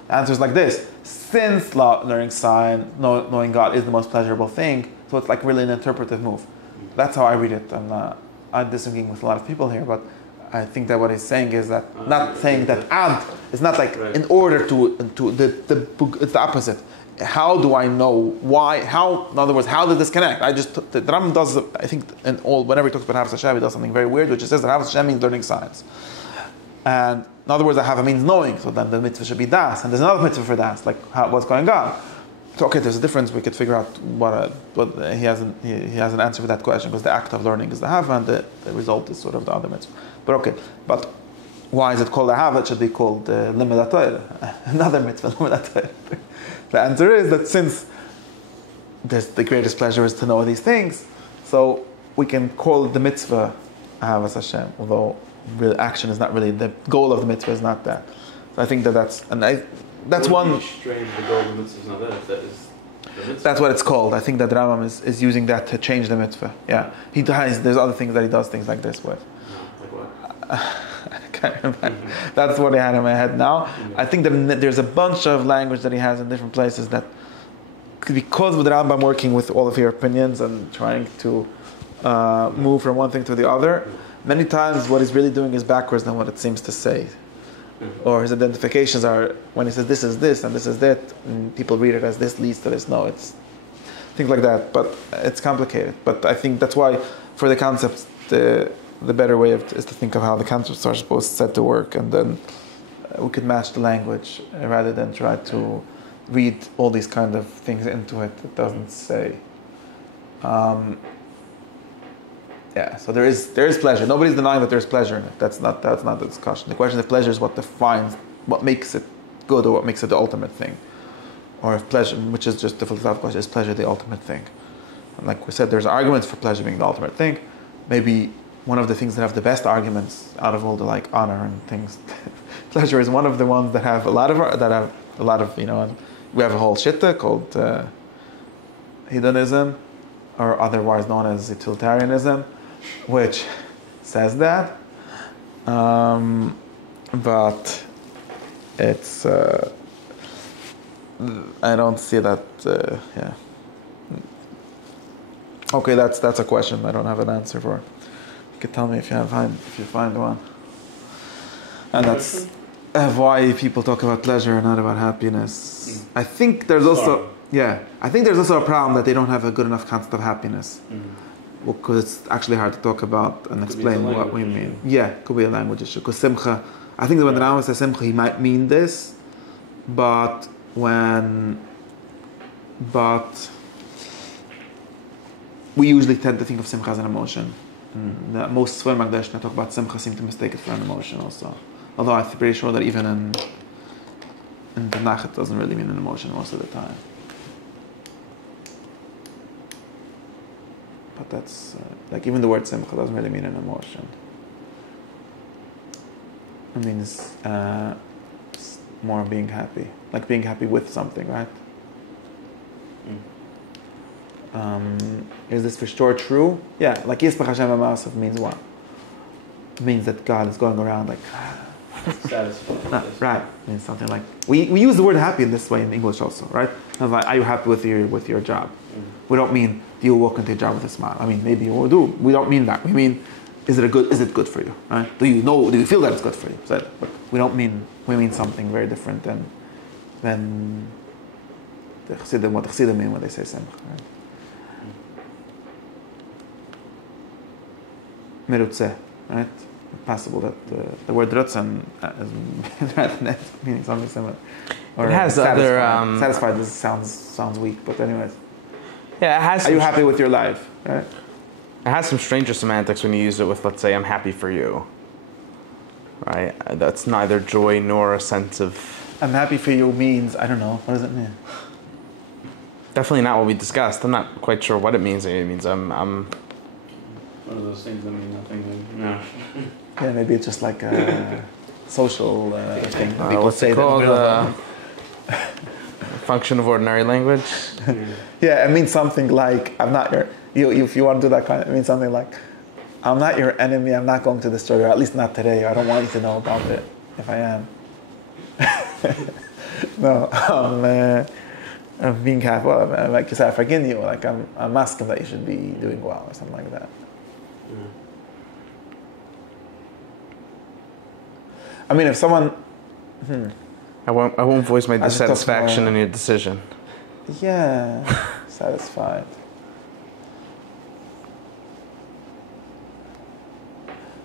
The answer is like this. Since learning science, knowing God is the most pleasurable thing, so it's like really an interpretive move. That's how I read it. I'm disagreeing with a lot of people here, but I think that what he's saying is that, not saying that it's not like in order to it's the opposite. How do I know why? In other words, how did this connect? The Rambam does, I think, whenever he talks about Havas Hashem, he does something very weird, which is says that Havas Hashem means learning science. And in other words, Hava means knowing, so then the mitzvah should be das, and there's another mitzvah for das, like what's going on. So okay, there's a difference. We could figure out what he has an answer for that question, because the act of learning is the Hava, and the result is sort of the other mitzvah. But why is it called a Hava? It should be called Limud HaTorah, another mitzvah, Limud HaTorah. The answer is that since the greatest pleasure is to know these things, so we can call the mitzvah Havas Hashem, although real action is not really the goal of the mitzvah is not that. So I think that's one. Strange, the goal of the mitzvah is not that is the mitzvah. That's what it's called. I think that the Rambam is using that to change the mitzvah. Yeah, there's other things that he does things like this with. Like what? I can't remember. That's what I had in my head now. I think that there's a bunch of language that he has in different places that, because with the Rambam working with all of your opinions and trying to move from one thing to the other, many times what he's really doing is backwards than what it seems to say. Or his identifications are, when he says this is this and this is that, and people read it as this leads to this. No, it's things like that. But it's complicated. But I think that's why, for the concepts, the better way is to think of how the concepts are said to work, and then we could match the language rather than try to read all these kind of things into it that doesn't say. So there is pleasure. Nobody's denying that there's pleasure in it. That's not the discussion. The question of pleasure is what makes it good, or what makes it the ultimate thing. Or if pleasure, which is just the philosophical question, is pleasure the ultimate thing? And like we said, there's arguments for pleasure being the ultimate thing. Maybe one of the things that have the best arguments out of all the honor and things, pleasure is one of the ones that have a lot of we have a whole shitta called hedonism, or otherwise known as utilitarianism, which says that, but it's I don't see that. Okay, that's a question I don't have an answer for. You could tell me if you find one. And that's why people talk about pleasure and not about happiness. I think there's also a problem that they don't have a good enough concept of happiness. Because it's actually hard to talk about and explain what we mean. Yeah, it could be a language issue. Because simcha, I think that when the Rambam says simcha, he might mean this, but we usually tend to think of simcha as an emotion. Most Sforim Magdash that talk about simcha seem to mistake it for an emotion also. Although I'm pretty sure that even in the Nach it doesn't really mean an emotion most of the time. But that's even the word simcha doesn't really mean an emotion. It means more being happy, like being happy with something, right? Is this for sure true? Yeah, like Yitzchok Hashem Amasav means what? It means that God is going around like satisfied. Right, it means something like we use the word happy in this way in English also, right? Like, are you happy with your job? We don't mean do you walk into your job with a smile. I mean, maybe you will do. We don't mean that. We mean is it good for you? Right? Do you feel that it's good for you? But we mean something very different than the Chassidim, what the Chassidim mean when they say simcha. Right? Merutzeh, right? Possible that the word rutzen is meaning something similar. Or it has satisfied. This sounds weak, but anyways. Yeah, it has. Are you happy with your life? Right? It has some stranger semantics when you use it with, let's say, "I'm happy for you." right? That's neither joy nor a sense of. I'm happy for you means, I don't know, what does it mean? Definitely not what we discussed. I'm not quite sure what it means. It means I'm One of those things that mean nothing. No. Yeah, maybe it's just like a social thing. People what's say it that in the called? middle of Function of ordinary language. Yeah, it means something like, I'm not your, if you want to do that kind of, it means something like, I'm not your enemy, I'm not going to destroy you, or at least not today, or I don't want you to know about it, if I am. No, I'm being careful, like you said, I forgive you, like I'm asking that you should be doing well, or something like that. I mean, if someone, I won't voice my I should talk dissatisfaction more. in your decision. yeah, satisfied.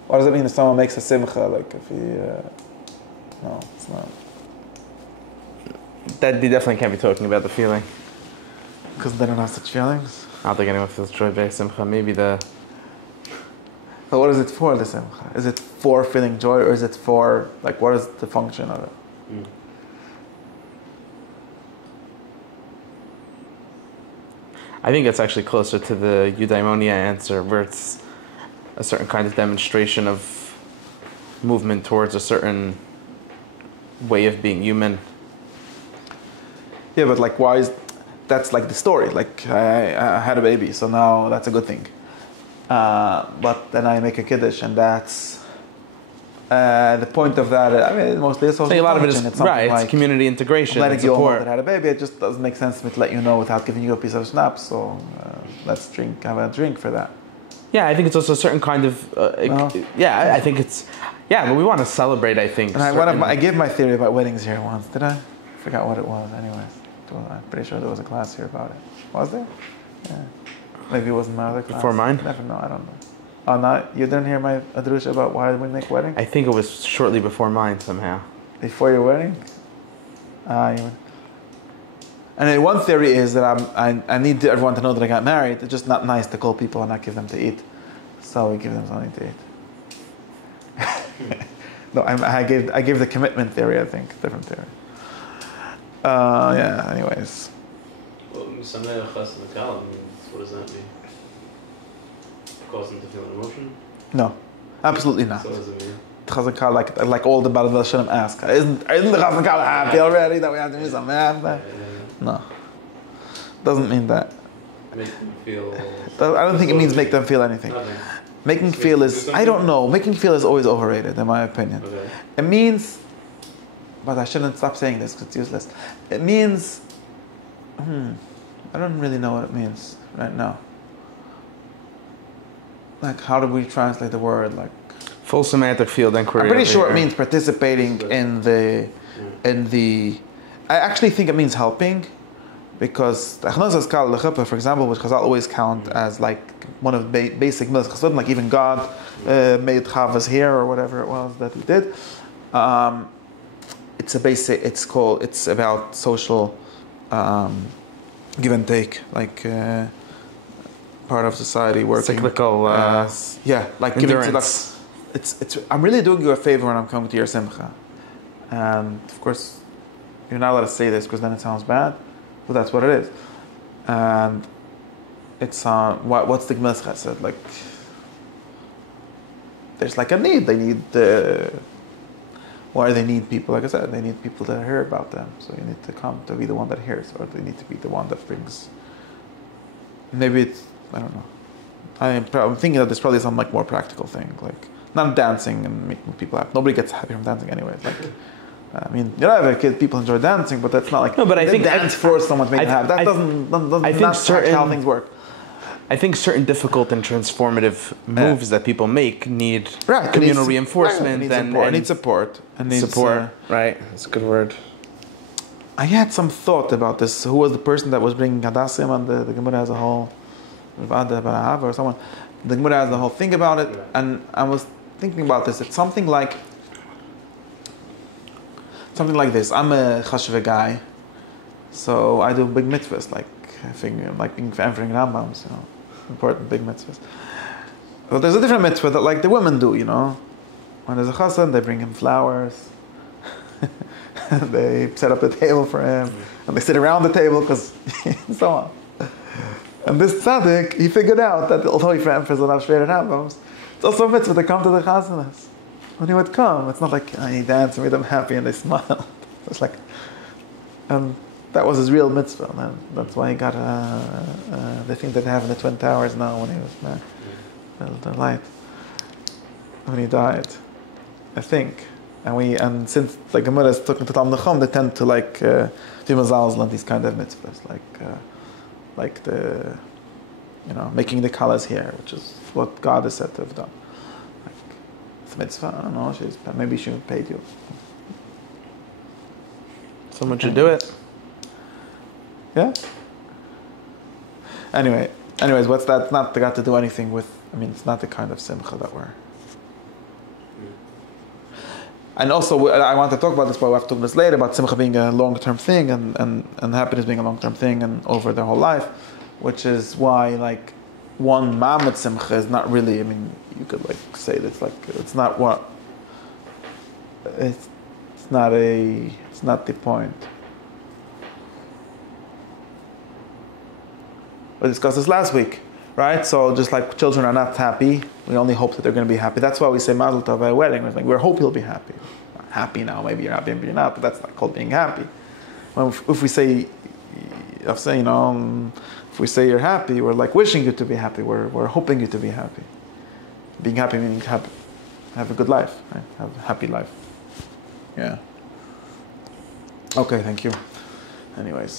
What does it mean if someone makes a simcha? Like if he, no, it's not. That they definitely can't be talking about the feeling. Because they don't have such feelings. I don't think anyone feels joy by simcha. Maybe the. But what is it for, the simcha? Is it for feeling joy, or is it for, like, what is the function of it? I think it's actually closer to the eudaimonia answer, where it's a certain kind of demonstration of movement towards a certain way of being human. Yeah, but like, why is that's like the story? Like, I had a baby, so now that's a good thing. But then I make a kiddush, and that's the point of that. I mean, mostly it's also I think a lot of it is it's right. like It's community integration, letting and you know support. that I had a baby. It just doesn't make sense for me to let you know without giving you a piece of schnapps. So let's have a drink for that. Yeah, I think it's also a certain kind of. Yeah, I think it's. Yeah, but we want to celebrate. I think. And I gave my theory about weddings here once. Did I? Forgot what it was. Anyways, I'm pretty sure there was a class here about it. Was there? Yeah. Maybe it wasn't my other class. Before mine? Never know. I don't know. Oh, no, you didn't hear my adrush about why we make weddings? I think it was shortly before mine somehow. Before your wedding? And then one theory is that I need everyone to know that I got married. It's just not nice to call people and not give them to eat. So we give them something to eat. No, I gave the commitment theory, I think. Different theory. Yeah, anyways. Well, Misameach Chas Nakal means, what does that mean? Cause them to feel an emotion? No, absolutely not. So what does it mean? Chazakah, like all the Baal Shalom ask, isn't the Chazakah happy already that we have to do some math? No, doesn't mean that. Make them feel. I don't think it means make them feel anything. Nothing. Making feel is, I don't know, making feel is always overrated in my opinion. Okay. It means, but I shouldn't stop saying this because it's useless. It means, I don't really know what it means right now. Like, how do we translate the word? Like, Full semantic field inquiry. I'm pretty sure over it here. means participating in the. I actually think it means helping, because the Achnaz Kal Lechuppah, for example, which Chazal always count as like one of the basic mitzvahs chasadim, like even God made Chavas here or whatever it was that He did. It's a basic. It's about social give and take, like. Part of society working. Cyclical. Yeah, like endurance. It's. I'm really doing you a favor when I'm coming to your simcha, and of course, you're not allowed to say this because then it sounds bad, but that's what it is. And it's what's the Gemara said, like there's like a need. They need why they need people. Like I said, they need people to hear about them. So you need to come to be the one that hears, or they need to be the one that brings. Maybe it's. I don't know. I'm thinking that there's probably some like more practical thing, like not dancing and making people happy. Nobody gets happy from dancing anyway. Like, I mean, people enjoy dancing, but that's not like no. But I think dance for someone to make them happy. That doesn't. I think that's certain how things work. I think certain difficult and transformative moves that people make need communal reinforcement and support. Right, that's a good word. I had some thought about this. Who was the person that was bringing Hadassim on the Gemara as a whole? Or someone. The Gemara has the whole thing about it, and I was thinking about this. It's something like this. I'm a chashve guy, so I do big mitzvahs, like being answering Rambams, important big mitzvahs. But there's a different mitzvah that like the women do, when there's a chassan, they bring him flowers. They set up a table for him, and they sit around the table because so on. And this tzaddik, he figured out that although he emphasizes on Shvei Rabbos, it's also a mitzvah to come to the chasanas. When he would come, it's not like he danced and made them happy and they smiled. It's like, and that was his real mitzvah. And that's why he got the thing that they have in the Twin Towers now when he was the light when he died, I think. And since like Gemara is talking to Talmud Chacham, they tend to like do mazals and these kind of mitzvahs, like the making the colors here, which is what God is said to have done. Like it's a mitzvah. I don't know. Maybe she paid you. Someone should do it. Yeah. Anyways, what's that? It's not got to do anything with. I mean, it's not the kind of simcha that we're. And also, I want to talk about this, but we'll have to talk this later about simcha being a long-term thing and happiness being a long-term thing and over their whole life, which is why like one mamad simcha is not really. I mean, you could like say that it's not what. It's not the point. We discussed this last week, right? So just like children are not happy, we only hope that they're going to be happy. That's why we say Mazel Tov at a wedding. We're like, we hope he'll be happy. Happy now, maybe you're happy, maybe you're not, but that's not called being happy. If we say, if we say you're happy, we're like wishing you to be happy. We're hoping you to be happy. Being happy meaning have a good life, right? Have a happy life. Yeah. Okay, thank you. Anyways.